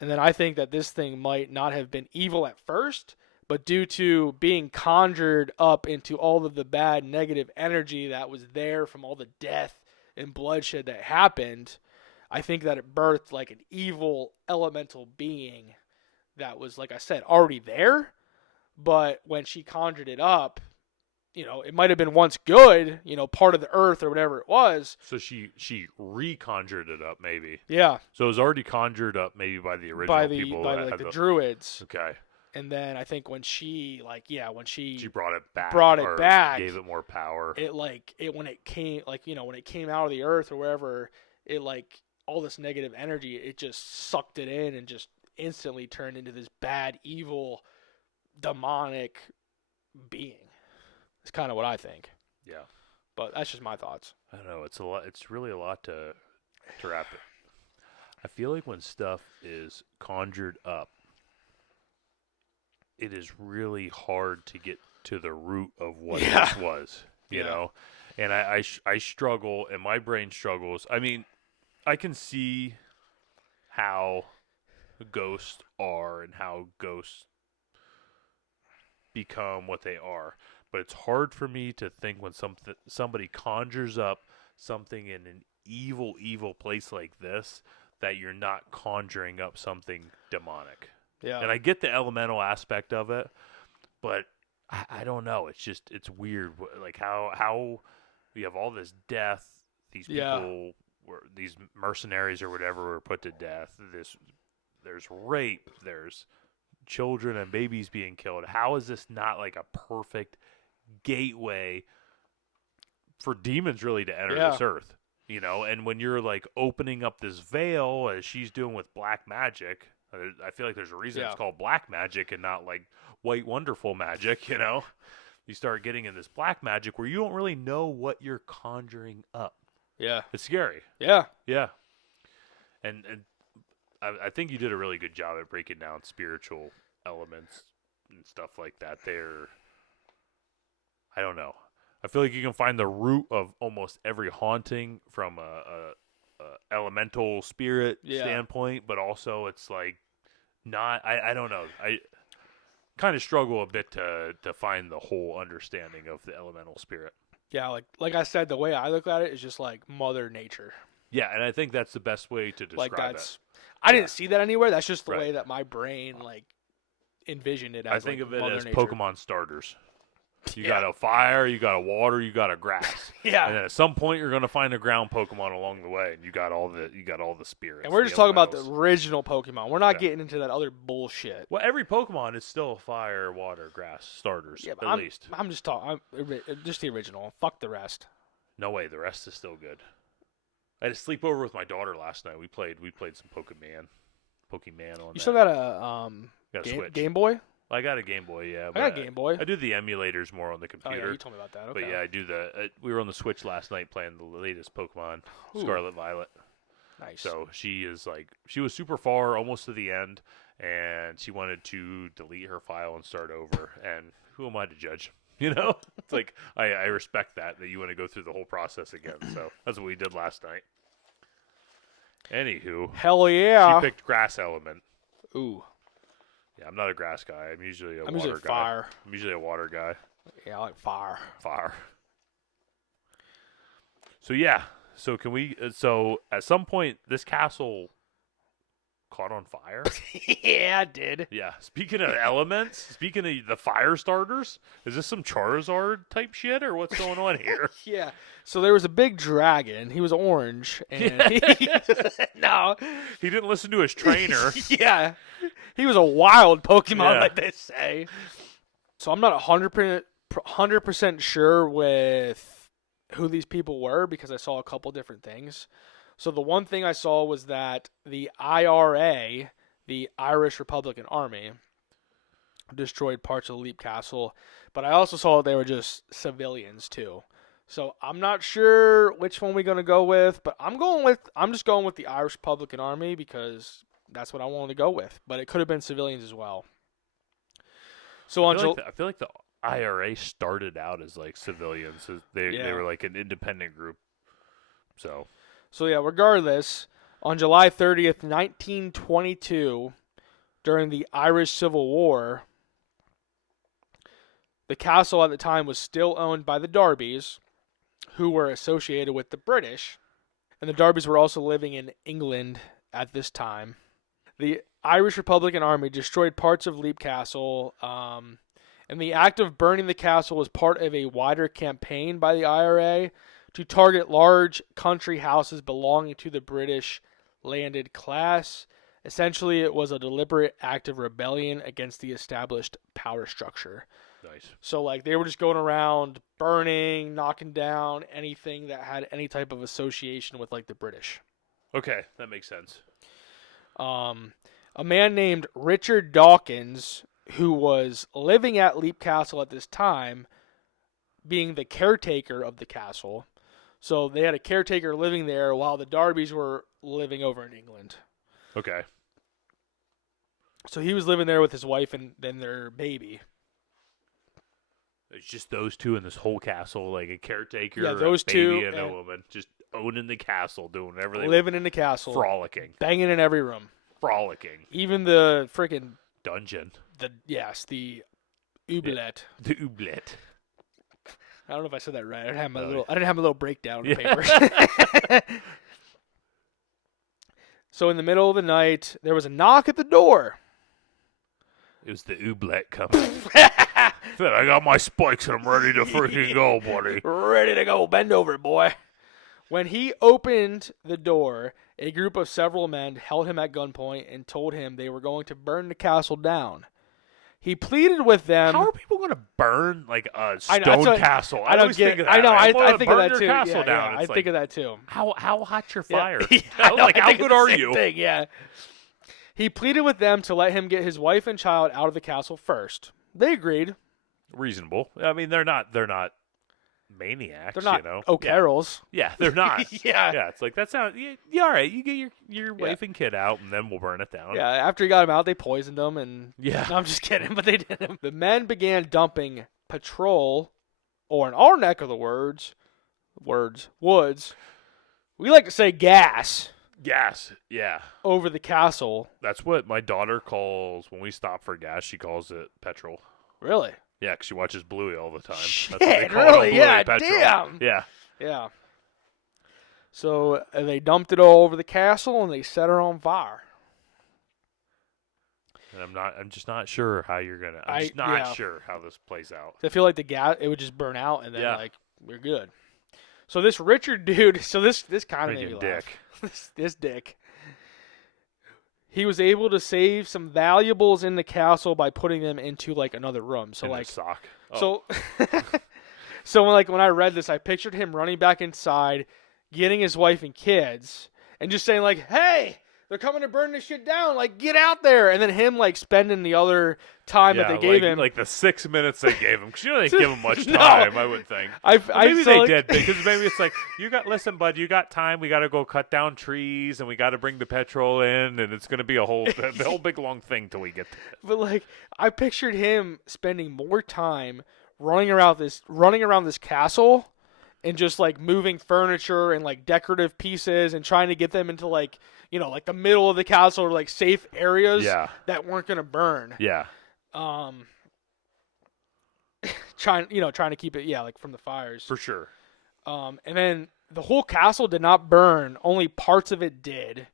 And then I think that this thing might not have been evil at first, but due to being conjured up into all of the bad negative energy that was there from all the death and bloodshed that happened, I think that it birthed like an evil elemental being that was, like I said, already there, but when she conjured it up, it might have been once good, part of the earth or whatever it was. So she reconjured it up, maybe. Yeah. So it was already conjured up, maybe by the original people, by the Druids. Okay. And then I think when she brought it back, gave it more power. When it came out of the earth or wherever, it all this negative energy, it just sucked it in and just instantly turned into this bad, evil, demonic being. It's kind of what I think. Yeah. But that's just my thoughts. I don't know. It's a lot. It's really a lot to wrap it. I feel like when stuff is conjured up, it is really hard to get to the root of what this was, you know? And I struggle, and my brain struggles. I mean, I can see how ghosts are and how ghosts become what they are. But it's hard for me to think when somebody conjures up something in an evil place like this that you're not conjuring up something demonic. Yeah. And I get the elemental aspect of it, but I don't know. It's weird. Like how we have all this death. These people these mercenaries or whatever were put to death. There's rape. There's children and babies being killed. How is this not like a perfect gateway for demons really to enter this earth? And when you're like opening up this veil as she's doing with black magic, I feel like there's a reason it's called black magic and not like white wonderful magic. You start getting in this black magic where you don't really know what you're conjuring up. Yeah, it's scary. Yeah. And I think you did a really good job at breaking down spiritual elements and stuff like that. I don't know. I feel like you can find the root of almost every haunting from a elemental spirit Yeah. standpoint, but also it's like not. I don't know. I kind of struggle a bit to find the whole understanding of the elemental spirit. Yeah, like I said, the way I look at it is just like Mother Nature. Yeah, and I think that's the best way to describe Like that's, it. I didn't see that anywhere. That's just the Right. way that my brain like envisioned it as. I think like, of it Mother as Nature. Pokemon starters. You Yeah. got a fire, you got a water, you got a grass. Yeah. And then at some point you're gonna find a ground Pokemon along the way, and you got all the spirits. And we're just talking about the elementals. original Pokemon. We're not Yeah. getting into that other bullshit. Well, every Pokemon is still fire, water, grass starters, Yeah, but at least. I'm just talking. Just the original. Fuck the rest. No way, the rest is still good. I had a sleepover with my daughter last night. We played some Pokemon on You that. still got a Got a Switch. Game Boy? I got a Game Boy, yeah. I got a Game Boy. I do the emulators more on the Oh computer. yeah, you told me about that. Okay. But yeah, I do we were on the Switch last night playing the latest Pokemon, Ooh. Scarlet Violet. Nice. So she was super far, almost to the end, and she wanted to delete her file and start over. And who am I to judge? You know, it's like I respect that you want to go through the whole process again. So that's what we did last night. Anywho, Hell yeah. she picked grass element. Ooh. Yeah, I'm not a grass guy. I'm usually a I'm water usually guy. fire. I'm usually a water guy. Yeah, I like fire. Fire. So yeah. So can we? So at some point, this castle caught on fire. Yeah, I did. Yeah. Speaking of elements, speaking of the fire starters, is this some Charizard type shit or what's going on here? Yeah. So there was a big dragon. He was orange. And no. He didn't listen to his trainer. Yeah. He was a wild Pokemon, Yeah. like they say. So I'm not 100% sure with who these people were because I saw a couple different things. So the one thing I saw was that the IRA, the Irish Republican Army, destroyed parts of the Leap Castle, but I also saw that they were just civilians too. So I'm not sure which one we're gonna go with, but I'm just going with the Irish Republican Army because that's what I wanted to go with. But it could have been civilians as well. So I feel like the IRA started out as like civilians. So they were like an independent group. So yeah, regardless, on July 30th, 1922, during the Irish Civil War, the castle at the time was still owned by the Darbys, who were associated with the British, and the Darbys were also living in England at this time. The Irish Republican Army destroyed parts of Leap Castle, and the act of burning the castle was part of a wider campaign by the IRA to target large country houses belonging to the British landed class. Essentially, it was a deliberate act of rebellion against the established power structure. nice. So, like, they were just going around burning, knocking down anything that had any type of association with, like, the British. Okay, that makes sense. A man named Richard Dawkins, who was living at Leap Castle at this time, being the caretaker of the castle. So they had a caretaker living there while the Darbys were living over in England. Okay. So he was living there with his wife and then their baby. It's just those two in this whole castle, like a caretaker, Yeah, those a baby, two, and a and- woman, just owning the castle, doing whatever they Living in the castle. frolicking. Banging in every room. Frolicking. Even the freaking, Dungeon. the oublet. The oublet. I don't know if I said that right. I didn't have my Oh, little breakdown on Yeah. paper. So in the middle of the night, there was a knock at the door. It was the oublet coming. Said, I got my spikes and I'm ready to freaking go, buddy. Ready to go. Bend over, boy. When he opened the door, a group of several men held him at gunpoint and told him they were going to burn the castle down. He pleaded with them. How are people going to burn like a I know, stone that's what- castle? I don't always get think it. of that. I know. I wanna think of burn that your too. Castle Yeah, down. yeah, I It's think like, of that too. How hot's your Yeah. fire? Yeah, I know, like I how think of good the are same you? thing, yeah. He pleaded with them to let him get his wife and child out of the castle first. They agreed. Reasonable. I mean, they're not maniacs. They're not You know? O'Carrolls. Yeah, they're not. Yeah. Yeah, it's like that sounds. Yeah, all right. You get your wife and kid out, and then we'll burn it down. Yeah, after he got him out, they poisoned him, and Yeah. no, I'm just kidding, but they did. The men began dumping petrol, or in our neck of the woods, we like to say gas. Gas. Yeah. over the castle. That's what my daughter calls when we stop for gas. She calls it petrol. Really? Yeah, 'cause she watches Bluey all the time. Shit, That's what they call it on really? Bluey, Yeah, petrol. damn. Yeah. Yeah. So they dumped it all over the castle and they set her on fire. And I'm just not sure how you're gonna. I'm just not sure how this plays out. I feel like the gas, it would just burn out and then Yeah. like we're good. So this Richard dude, so this kind of made me laugh. This dick. He was able to save some valuables in the castle by putting them into like another room. So In like a sock. Oh. so so when I read this, I pictured him running back inside, getting his wife and kids, and just saying like, "Hey, they're coming to burn this shit down. Like, get out there!" And then him like spending the other time that they gave him, like the 6 minutes they gave him, because you know they didn't give him much time. I wouldn't think. Maybe feel they like... did, because maybe it's like, listen, bud, you got time. We got to go cut down trees, and we got to bring the petrol in, and it's going to be a whole big long thing till we get to it. But like, I pictured him spending more time running around this castle, and just like moving furniture and like decorative pieces and trying to get them into like, you know, like the middle of the castle or like safe areas that weren't gonna burn. Yeah. Trying to keep it like from the fires. For sure. And then the whole castle did not burn, only parts of it did.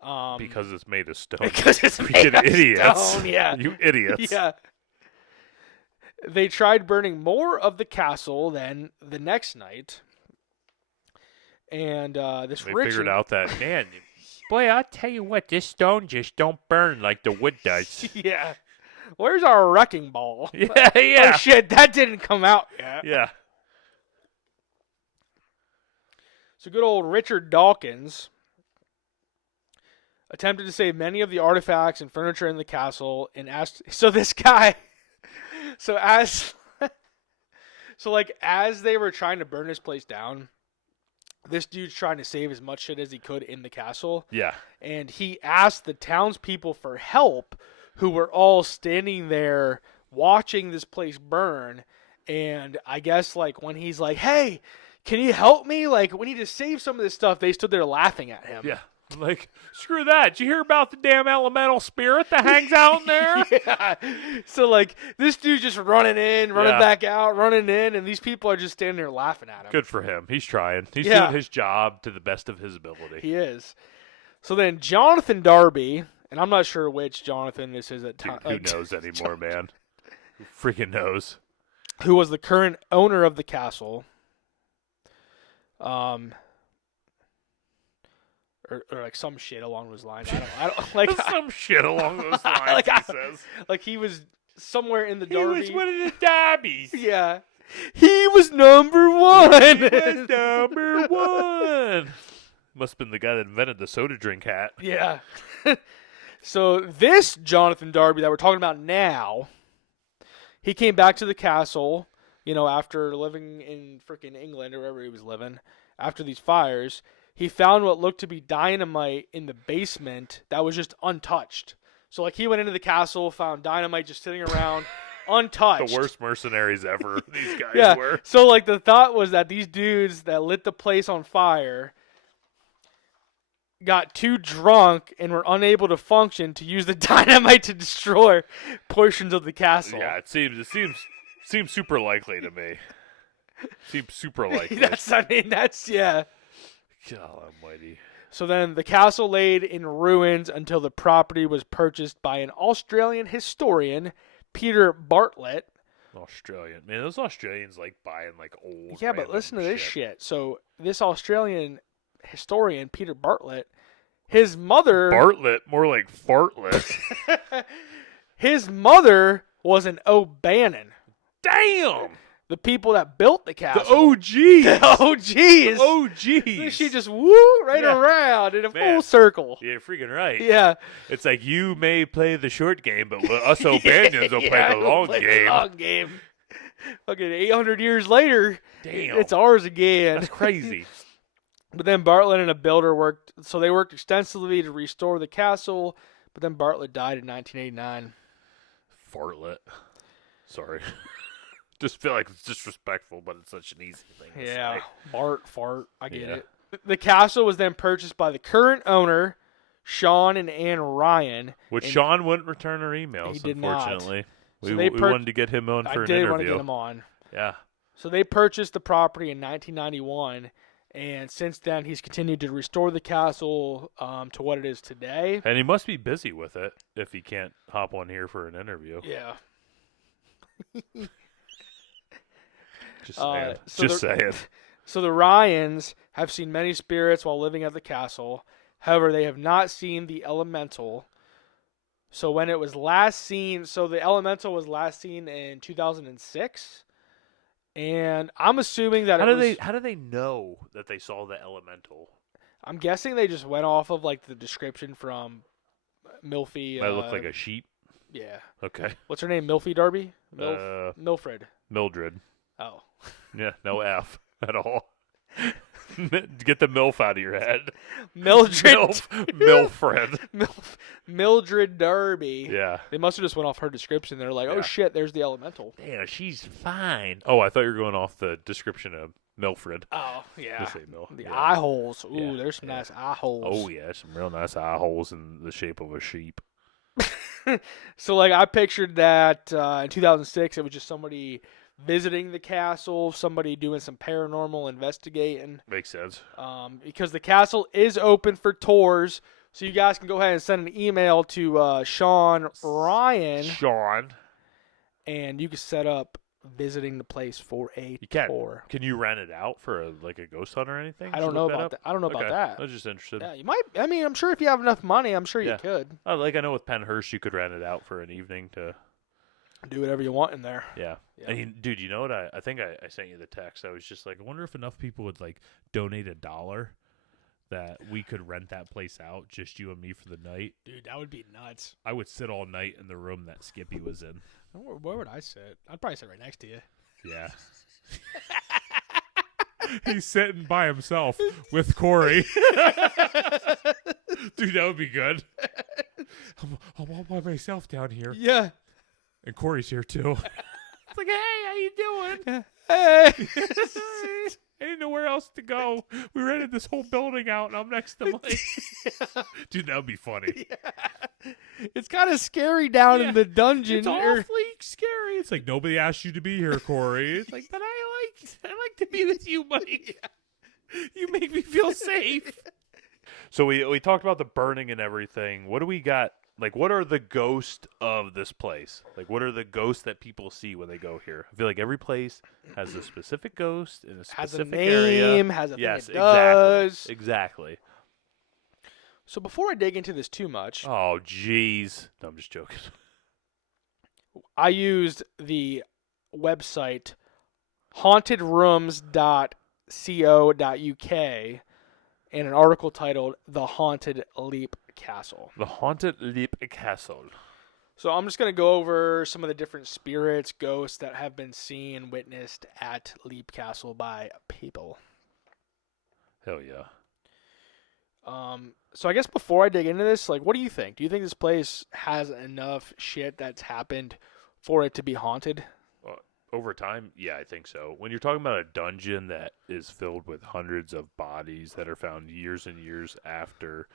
Because it's made of stone. Because it's made of stone, yeah. You idiots. Yeah. They tried burning more of the castle then the next night. And they figured out that, man, boy, I'll tell you what, this stone just don't burn like the wood does. Yeah. Where's our wrecking ball? Yeah. Oh, shit, that didn't come out yet. Yeah. So good old Richard Dawkins attempted to save many of the artifacts and furniture in the castle and asked... So this guy... So as they were trying to burn this place down, this dude's trying to save as much shit as he could in the castle. Yeah. And he asked the townspeople for help, who were all standing there watching this place burn. And I guess like when he's like, "Hey, can you help me? Like, we need to save some of this stuff," they stood there laughing at him. Yeah. Like, screw that. Did you hear about the damn elemental spirit that hangs out in there? Yeah. So, like, this dude's just running in, running back out, running in, and these people are just standing there laughing at him. Good for him. He's trying. He's doing his job to the best of his ability. He is. So then Jonathan Darby, and I'm not sure which Jonathan this is at time. Who knows anymore, man? Who freaking knows? Who was the current owner of the castle. Or like some shit along those lines. I don't like some shit along those lines. He says like he was somewhere in the Darby. He was one of the Darbies. Yeah, he was number one. He was number one. Must have been the guy that invented the soda drink hat. Yeah. So this Jonathan Darby that we're talking about now, he came back to the castle, after living in freaking England or wherever he was living after these fires. He found what looked to be dynamite in the basement that was just untouched. So, like, he went into the castle, found dynamite just sitting around, untouched. The worst mercenaries ever, these guys were. So, like, the thought was that these dudes that lit the place on fire got too drunk and were unable to function to use the dynamite to destroy portions of the castle. Yeah, it seems super likely to me. Seems super likely. That's yeah. God almighty. So then the castle laid in ruins until the property was purchased by an Australian historian, Peter Bartlett. Australian. Man, those Australians like buying like old. Yeah, but listen to this shit. So this Australian historian, Peter Bartlett, his mother... Bartlett? More like fartless. His mother was an O'Bannon. Damn! The people that built the castle. The OGs. The OGs. The OGs. She just woo around in a full circle. You're freaking right. Yeah. It's like you may play the short game, but us O'Banions will play the long game. The long game. Fucking 800 years later, damn, it's ours again. That's crazy. But then Bartlett and a builder worked extensively to restore the castle, but then Bartlett died in 1989. Fartlett. Sorry. Just feel like it's disrespectful, but it's such an easy thing to say. Bart, fart, I get it. The castle was then purchased by the current owner, Sean and Ann Ryan. Which and Sean wouldn't return her emails, he did not. unfortunately. So We they wanted to get him on for I an did interview. want to get him on. Yeah. So they purchased the property in 1991, and since then he's continued to restore the castle to what it is today. And he must be busy with it if he can't hop on here for an interview. Yeah. Just saying. so Just saying. So the Ryans have seen many spirits while living at the castle. However, they have not seen the elemental. So when it was last seen, so the elemental was last seen in 2006, and I'm assuming that How do they know that they saw the elemental? I'm guessing they just went off of like the description from Milfy. Might look like a sheep. Yeah. Okay. What's her name? Milfy Darby? Milfred. Mildred. Oh. Yeah, no F at all. Get the MILF out of your head. Mildred. Milfred. Mildred Darby. Yeah. They must have just went off her description. They're like, oh shit, there's the elemental. Damn, she's fine. Oh, I thought you were going off the description of Milfred. Oh, yeah. Just say Mil. The Yeah. eye holes. Ooh, Yeah, there's some yeah. nice eye holes. Oh, yeah, some real nice eye holes in the shape of a sheep. So, like, I pictured that in 2006, it was just somebody visiting the castle, somebody doing some paranormal investigating. Makes sense. Because the castle is open for tours, so you guys can go ahead and send an email to Sean Ryan, Sean. and you can set up visiting the place for a tour. Can you rent it out for a ghost hunt or anything? I don't know about that. I don't know about that. I was just interested. Yeah, you might. I mean, I'm sure if you have enough money, I'm sure you could I know with Penhurst you could rent it out for an evening to do whatever you want in there. Yeah. And dude, you know what? I think I sent you the text. I was just like, I wonder if enough people would like donate $1 that we could rent that place out, just you and me for the night. Dude, that would be nuts. I would sit all night in the room that Skippy was in. Where would I sit? I'd probably sit right next to you. Yeah. He's sitting by himself with Corey. Dude, that would be good. I'm all by myself down here. Yeah. And Corey's here too. It's like, hey, how you doing? Hey. I didn't know where else to go. We rented this whole building out, and I'm next to Mike. Dude, that would be funny. Yeah. It's kind of scary down in the dungeon. It's awfully scary. It's like, nobody asked you to be here, Corey. It's like, but I like to be with you, Mike. You make me feel safe. So we talked about the burning and everything. What do we got? Like, what are the ghosts of this place? Like, what are the ghosts that people see when they go here? I feel like every place has a specific ghost in a specific area. Has a yes, thing it does. Exactly. So before I dig into this too much, Oh, jeez. No, I'm just joking. I used the website hauntedrooms.co.uk and an article titled "The Haunted Leap Castle." The Haunted Leap Castle. So I'm just going to go over some of the different spirits, ghosts that have been seen, witnessed at Leap Castle by people. Hell yeah. So I guess before I dig into this, like, what do you think? Do you think this place has enough shit that's happened for it to be haunted? Over time, yeah, I think so. When you're talking about a dungeon that is filled with hundreds of bodies that are found years and years after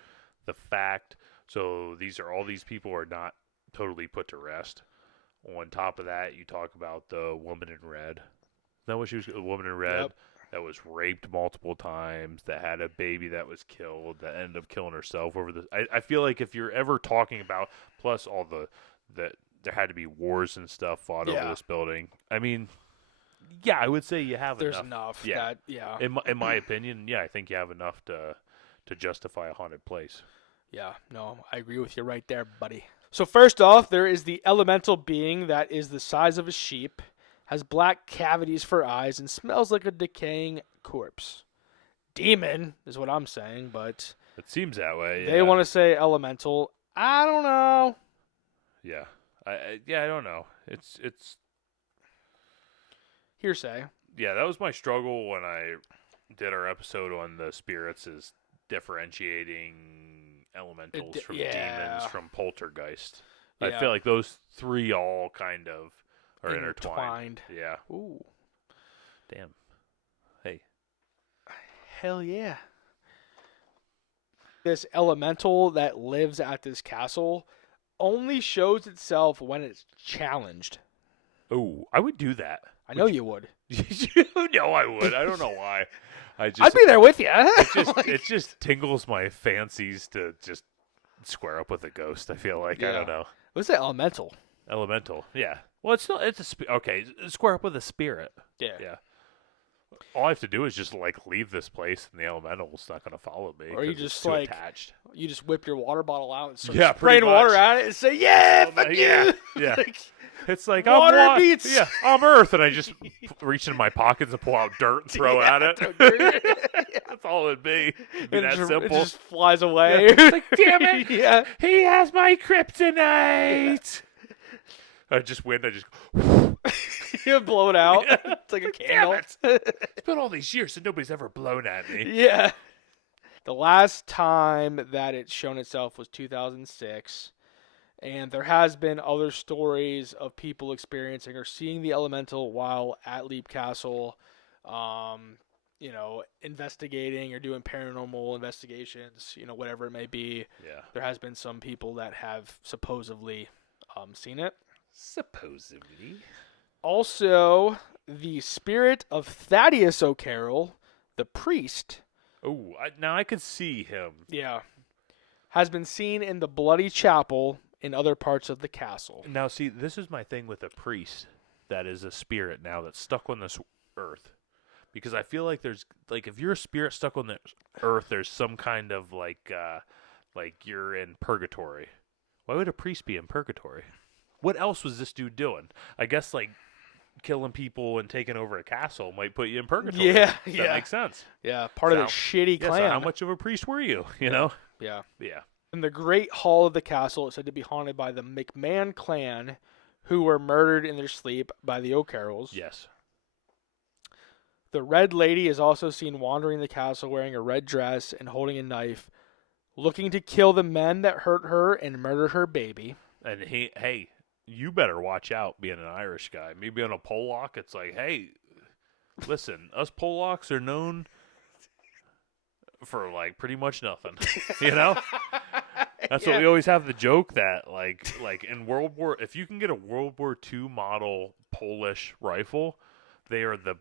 the fact, so all these people are not totally put to rest. On top of that, you talk about the woman in red. Is that what she was? The woman in red. Yep. That was raped multiple times, that had a baby that was killed, that ended up killing herself over the... I feel like if you're ever talking about, plus all that there had to be wars and stuff fought over this building. I mean, yeah, I would say you have There's enough. Yeah. In my opinion, yeah, I think you have enough to justify a haunted place. Yeah, no, I agree with you right there, buddy. So first off, there is the elemental being that is the size of a sheep, has black cavities for eyes, and smells like a decaying corpse. Demon is what I'm saying, but it seems that way. They want to say elemental. I don't know. Yeah, I don't know. It's hearsay. Yeah, that was my struggle when I did our episode on the spirits, is differentiating elementals from demons from poltergeist. Yeah. I feel like those three all kind of are intertwined. Yeah. Ooh. Damn. Hey. Hell yeah. this elemental that lives at this castle only shows itself when it's challenged. Oh, I would do that. I know you would. You know I would. I don't know why. I'd be there with you. It just tingles my fancies to just square up with a ghost. I feel like I don't know. What's that elemental? Elemental, yeah. Well, it's not. It's a okay. Square up with a spirit. Yeah. All I have to do is just like leave this place, and the elemental's not going to follow me. Or you 'cause it's just too like attached. you just whip your water bottle out and start Yeah, spraying pretty water much. at it and say, "Yeah, fuck Yeah, you." yeah. Like, It's like water I'm beats. Yeah, I'm Earth, and I just reach in my pockets and pull out dirt and throw at it. throw dirt. That's all it'd be. It'd be and that it simple. just flies away. It's like, damn it! Yeah. He has my kryptonite. I just win. I just You blow it out. Yeah. It's like a Damn candle. It's been all these years and nobody's ever blown at me. Yeah. The last time that it's shown itself was 2006. And there has been other stories of people experiencing or seeing the elemental while at Leap Castle, investigating or doing paranormal investigations, whatever it may be. Yeah. There has been some people that have supposedly seen it. Supposedly. Also, the spirit of Thaddeus O'Carroll, the priest, Oh, now I could see him. has been seen in the Bloody Chapel in other parts of the castle. Now, see, this is my thing with a priest that is a spirit now that's stuck on this earth. Because I feel like there's, like, if you're a spirit stuck on the earth, there's some kind of, like you're in purgatory. Why would a priest be in purgatory? What else was this dude doing? I guess, like, killing people and taking over a castle might put you in purgatory. Yeah, That makes sense. Yeah, part of the shitty Yeah, clan. so how much of a priest were you, you know? Yeah. Yeah. In the Great Hall of the castle, it's said to be haunted by the McMahon clan, who were murdered in their sleep by the O'Carrolls. Yes. The Red Lady is also seen wandering the castle wearing a red dress and holding a knife, looking to kill the men that hurt her and murder her baby. And hey, you better watch out being an Irish guy. Me being a Pollock, it's like, hey, listen, us Pollocks are known for, like, pretty much nothing, you know? That's what we always have the joke that, like in World War, if you can get a World War II model Polish rifle, they are the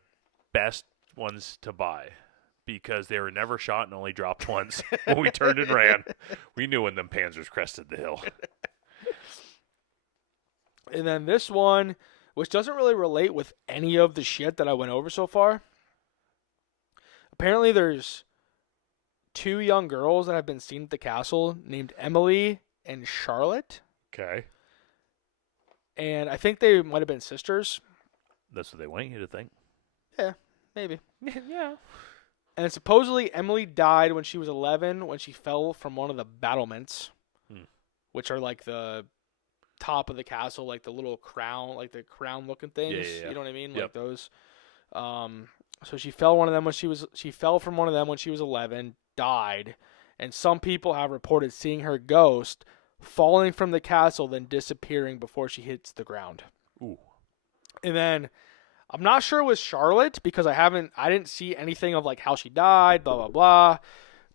best ones to buy because they were never shot and only dropped once. When we turned and ran, we knew when them Panzers crested the hill. And then this one, which doesn't really relate with any of the shit that I went over so far. Apparently there's 2 young girls that have been seen at the castle named Emily and Charlotte. Okay. And I think they might have been sisters. That's what they want you to think. Yeah, maybe. Yeah. And supposedly Emily died when she was 11 when she fell from one of the battlements, which are like the top of the castle, like the little crown, like the crown looking things. Yeah. You know what I mean? Yep. Like those. So she fell she fell from one of them when she was 11, died, and some people have reported seeing her ghost falling from the castle then disappearing before she hits the ground. Ooh. And then I'm not sure it was Charlotte because I didn't see anything of like how she died, blah blah blah.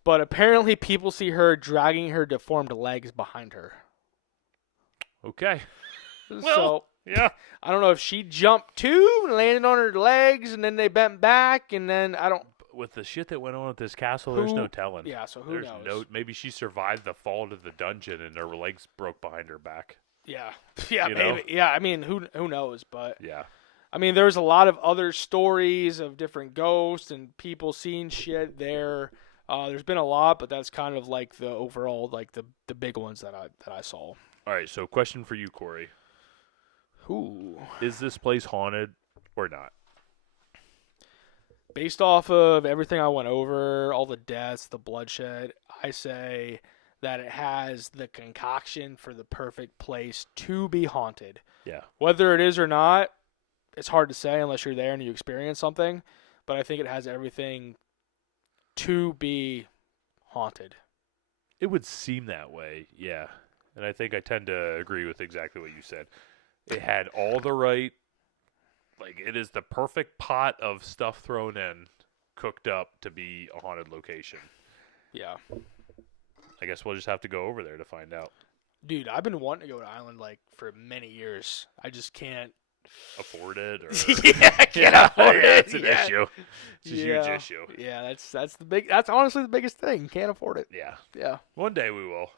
But apparently people see her dragging her deformed legs behind her. Okay. So yeah. I don't know if she jumped too, landed on her legs, and then they bent back, and then I don't. With the shit that went on at this castle, there's no telling. Yeah, so who knows? Maybe she survived the fall to the dungeon and her legs broke behind her back. Yeah, You know? maybe. Yeah, I mean, who knows? But Yeah. I mean, there's a lot of other stories of different ghosts and people seeing shit there. There's been a lot, but that's kind of like the overall, like the big ones that I saw. All right, so question for you, Corey. Ooh. Is this place haunted or not? Based off of everything I went over, all the deaths, the bloodshed, I say that it has the concoction for the perfect place to be haunted. Yeah. Whether it is or not, it's hard to say unless you're there and you experience something, but I think it has everything to be haunted. It would seem that way, yeah. And I think I tend to agree with exactly what you said. It had all the right, like, it is the perfect pot of stuff thrown in, cooked up to be a haunted location. Yeah. I guess we'll just have to go over there to find out. Dude, I've been wanting to go to Ireland like for many years. I just can't Afford it? Or... yeah, I can't afford yeah, it. it's an Yeah. issue. It's a huge issue. Yeah, that's honestly the biggest thing. Can't afford it. Yeah. Yeah. One day we will.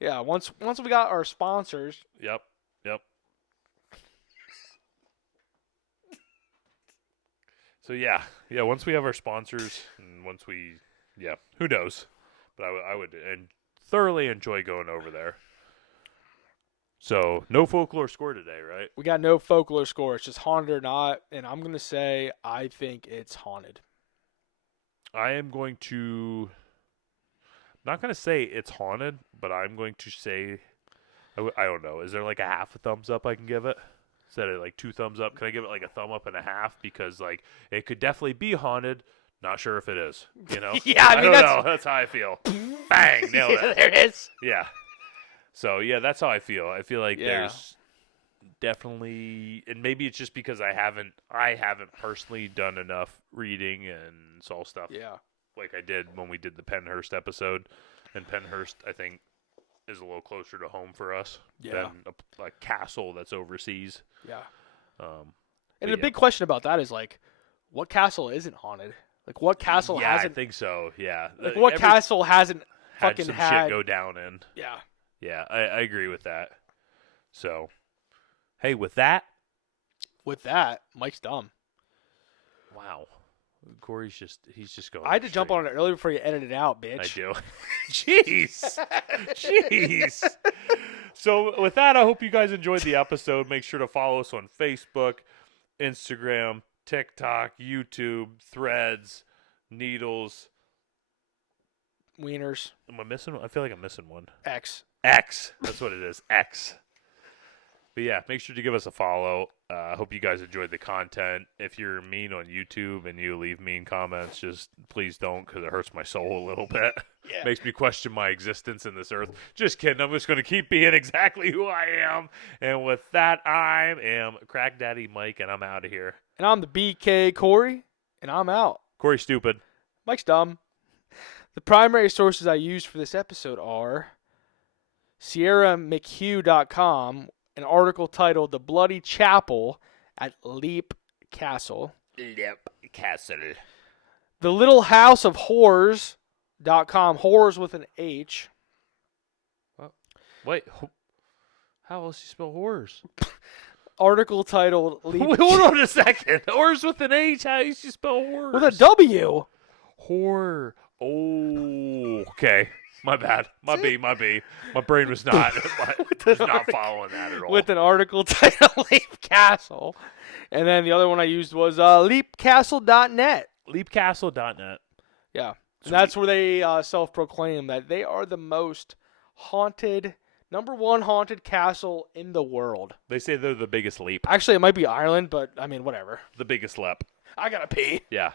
Yeah, once we got our sponsors. Yep. So yeah, once we have our sponsors, and once we, who knows? But I would thoroughly enjoy going over there. So no folklore score today, right? We got no folklore score. It's just haunted or not, and I'm gonna say I think it's haunted. I am going to. Not going to say it's haunted, but I'm going to say, I don't know. Is there like a half a thumbs up I can give it? Instead of like 2 thumbs up, can I give it like a thumb up and a half? Because like it could definitely be haunted. Not sure if it is. You know? Yeah, I mean, don't know. That's how I feel. Bang, nailed it. There it is. Yeah. So yeah, that's how I feel. I feel like Yeah. there's definitely, and maybe it's just because I haven't personally done enough reading and saw stuff. Yeah. Like I did when we did the Pennhurst episode, and Pennhurst I think is a little closer to home for us than a castle that's overseas. Yeah. And the big question about that is like, what castle isn't haunted? Like what castle hasn't? I think so. Yeah. Like what castle hasn't had fucking some had shit go down in? Yeah. Yeah, I agree with that. So, hey, with that, Mike's dumb. wow. Corey's he's just going. I had to jump on it earlier before you edited it out, bitch. I do. Jeez. So with that, I hope you guys enjoyed the episode. Make sure to follow us on Facebook, Instagram, TikTok, YouTube, Threads, Needles. Wieners. Am I missing one? I feel like I'm missing one. X. That's what it is. X. But yeah, make sure to give us a follow. I hope you guys enjoyed the content. If you're mean on YouTube and you leave mean comments, just please don't, because it hurts my soul a little bit. Yeah. Makes me question my existence in this earth. Just kidding. I'm just going to keep being exactly who I am. And with that, I am Crack Daddy Mike, and I'm out of here. And I'm the BK Corey, and I'm out. Corey Stupid. Mike's dumb. The primary sources I used for this episode are SierraMcHugh.com, an article titled The Bloody Chapel at Leap Castle. Leap Castle. The Little House of Horrors.com, horrors with an H. Wait, how else do you spell horrors? Article titled Leap Wait, hold on a second. Horrors with an H, how do you spell horrors? with a W. Horror. Oh, okay. My bad. My B. My brain was not following that at all. With an article titled Leap Castle. And then the other one I used was leapcastle.net. Leapcastle.net. Yeah. And that's where they self-proclaim that they are the most haunted, number one haunted castle in the world. They say they're the biggest leap. Actually, it might be Ireland, but I mean, whatever. The biggest leap. I gotta pee. Yeah.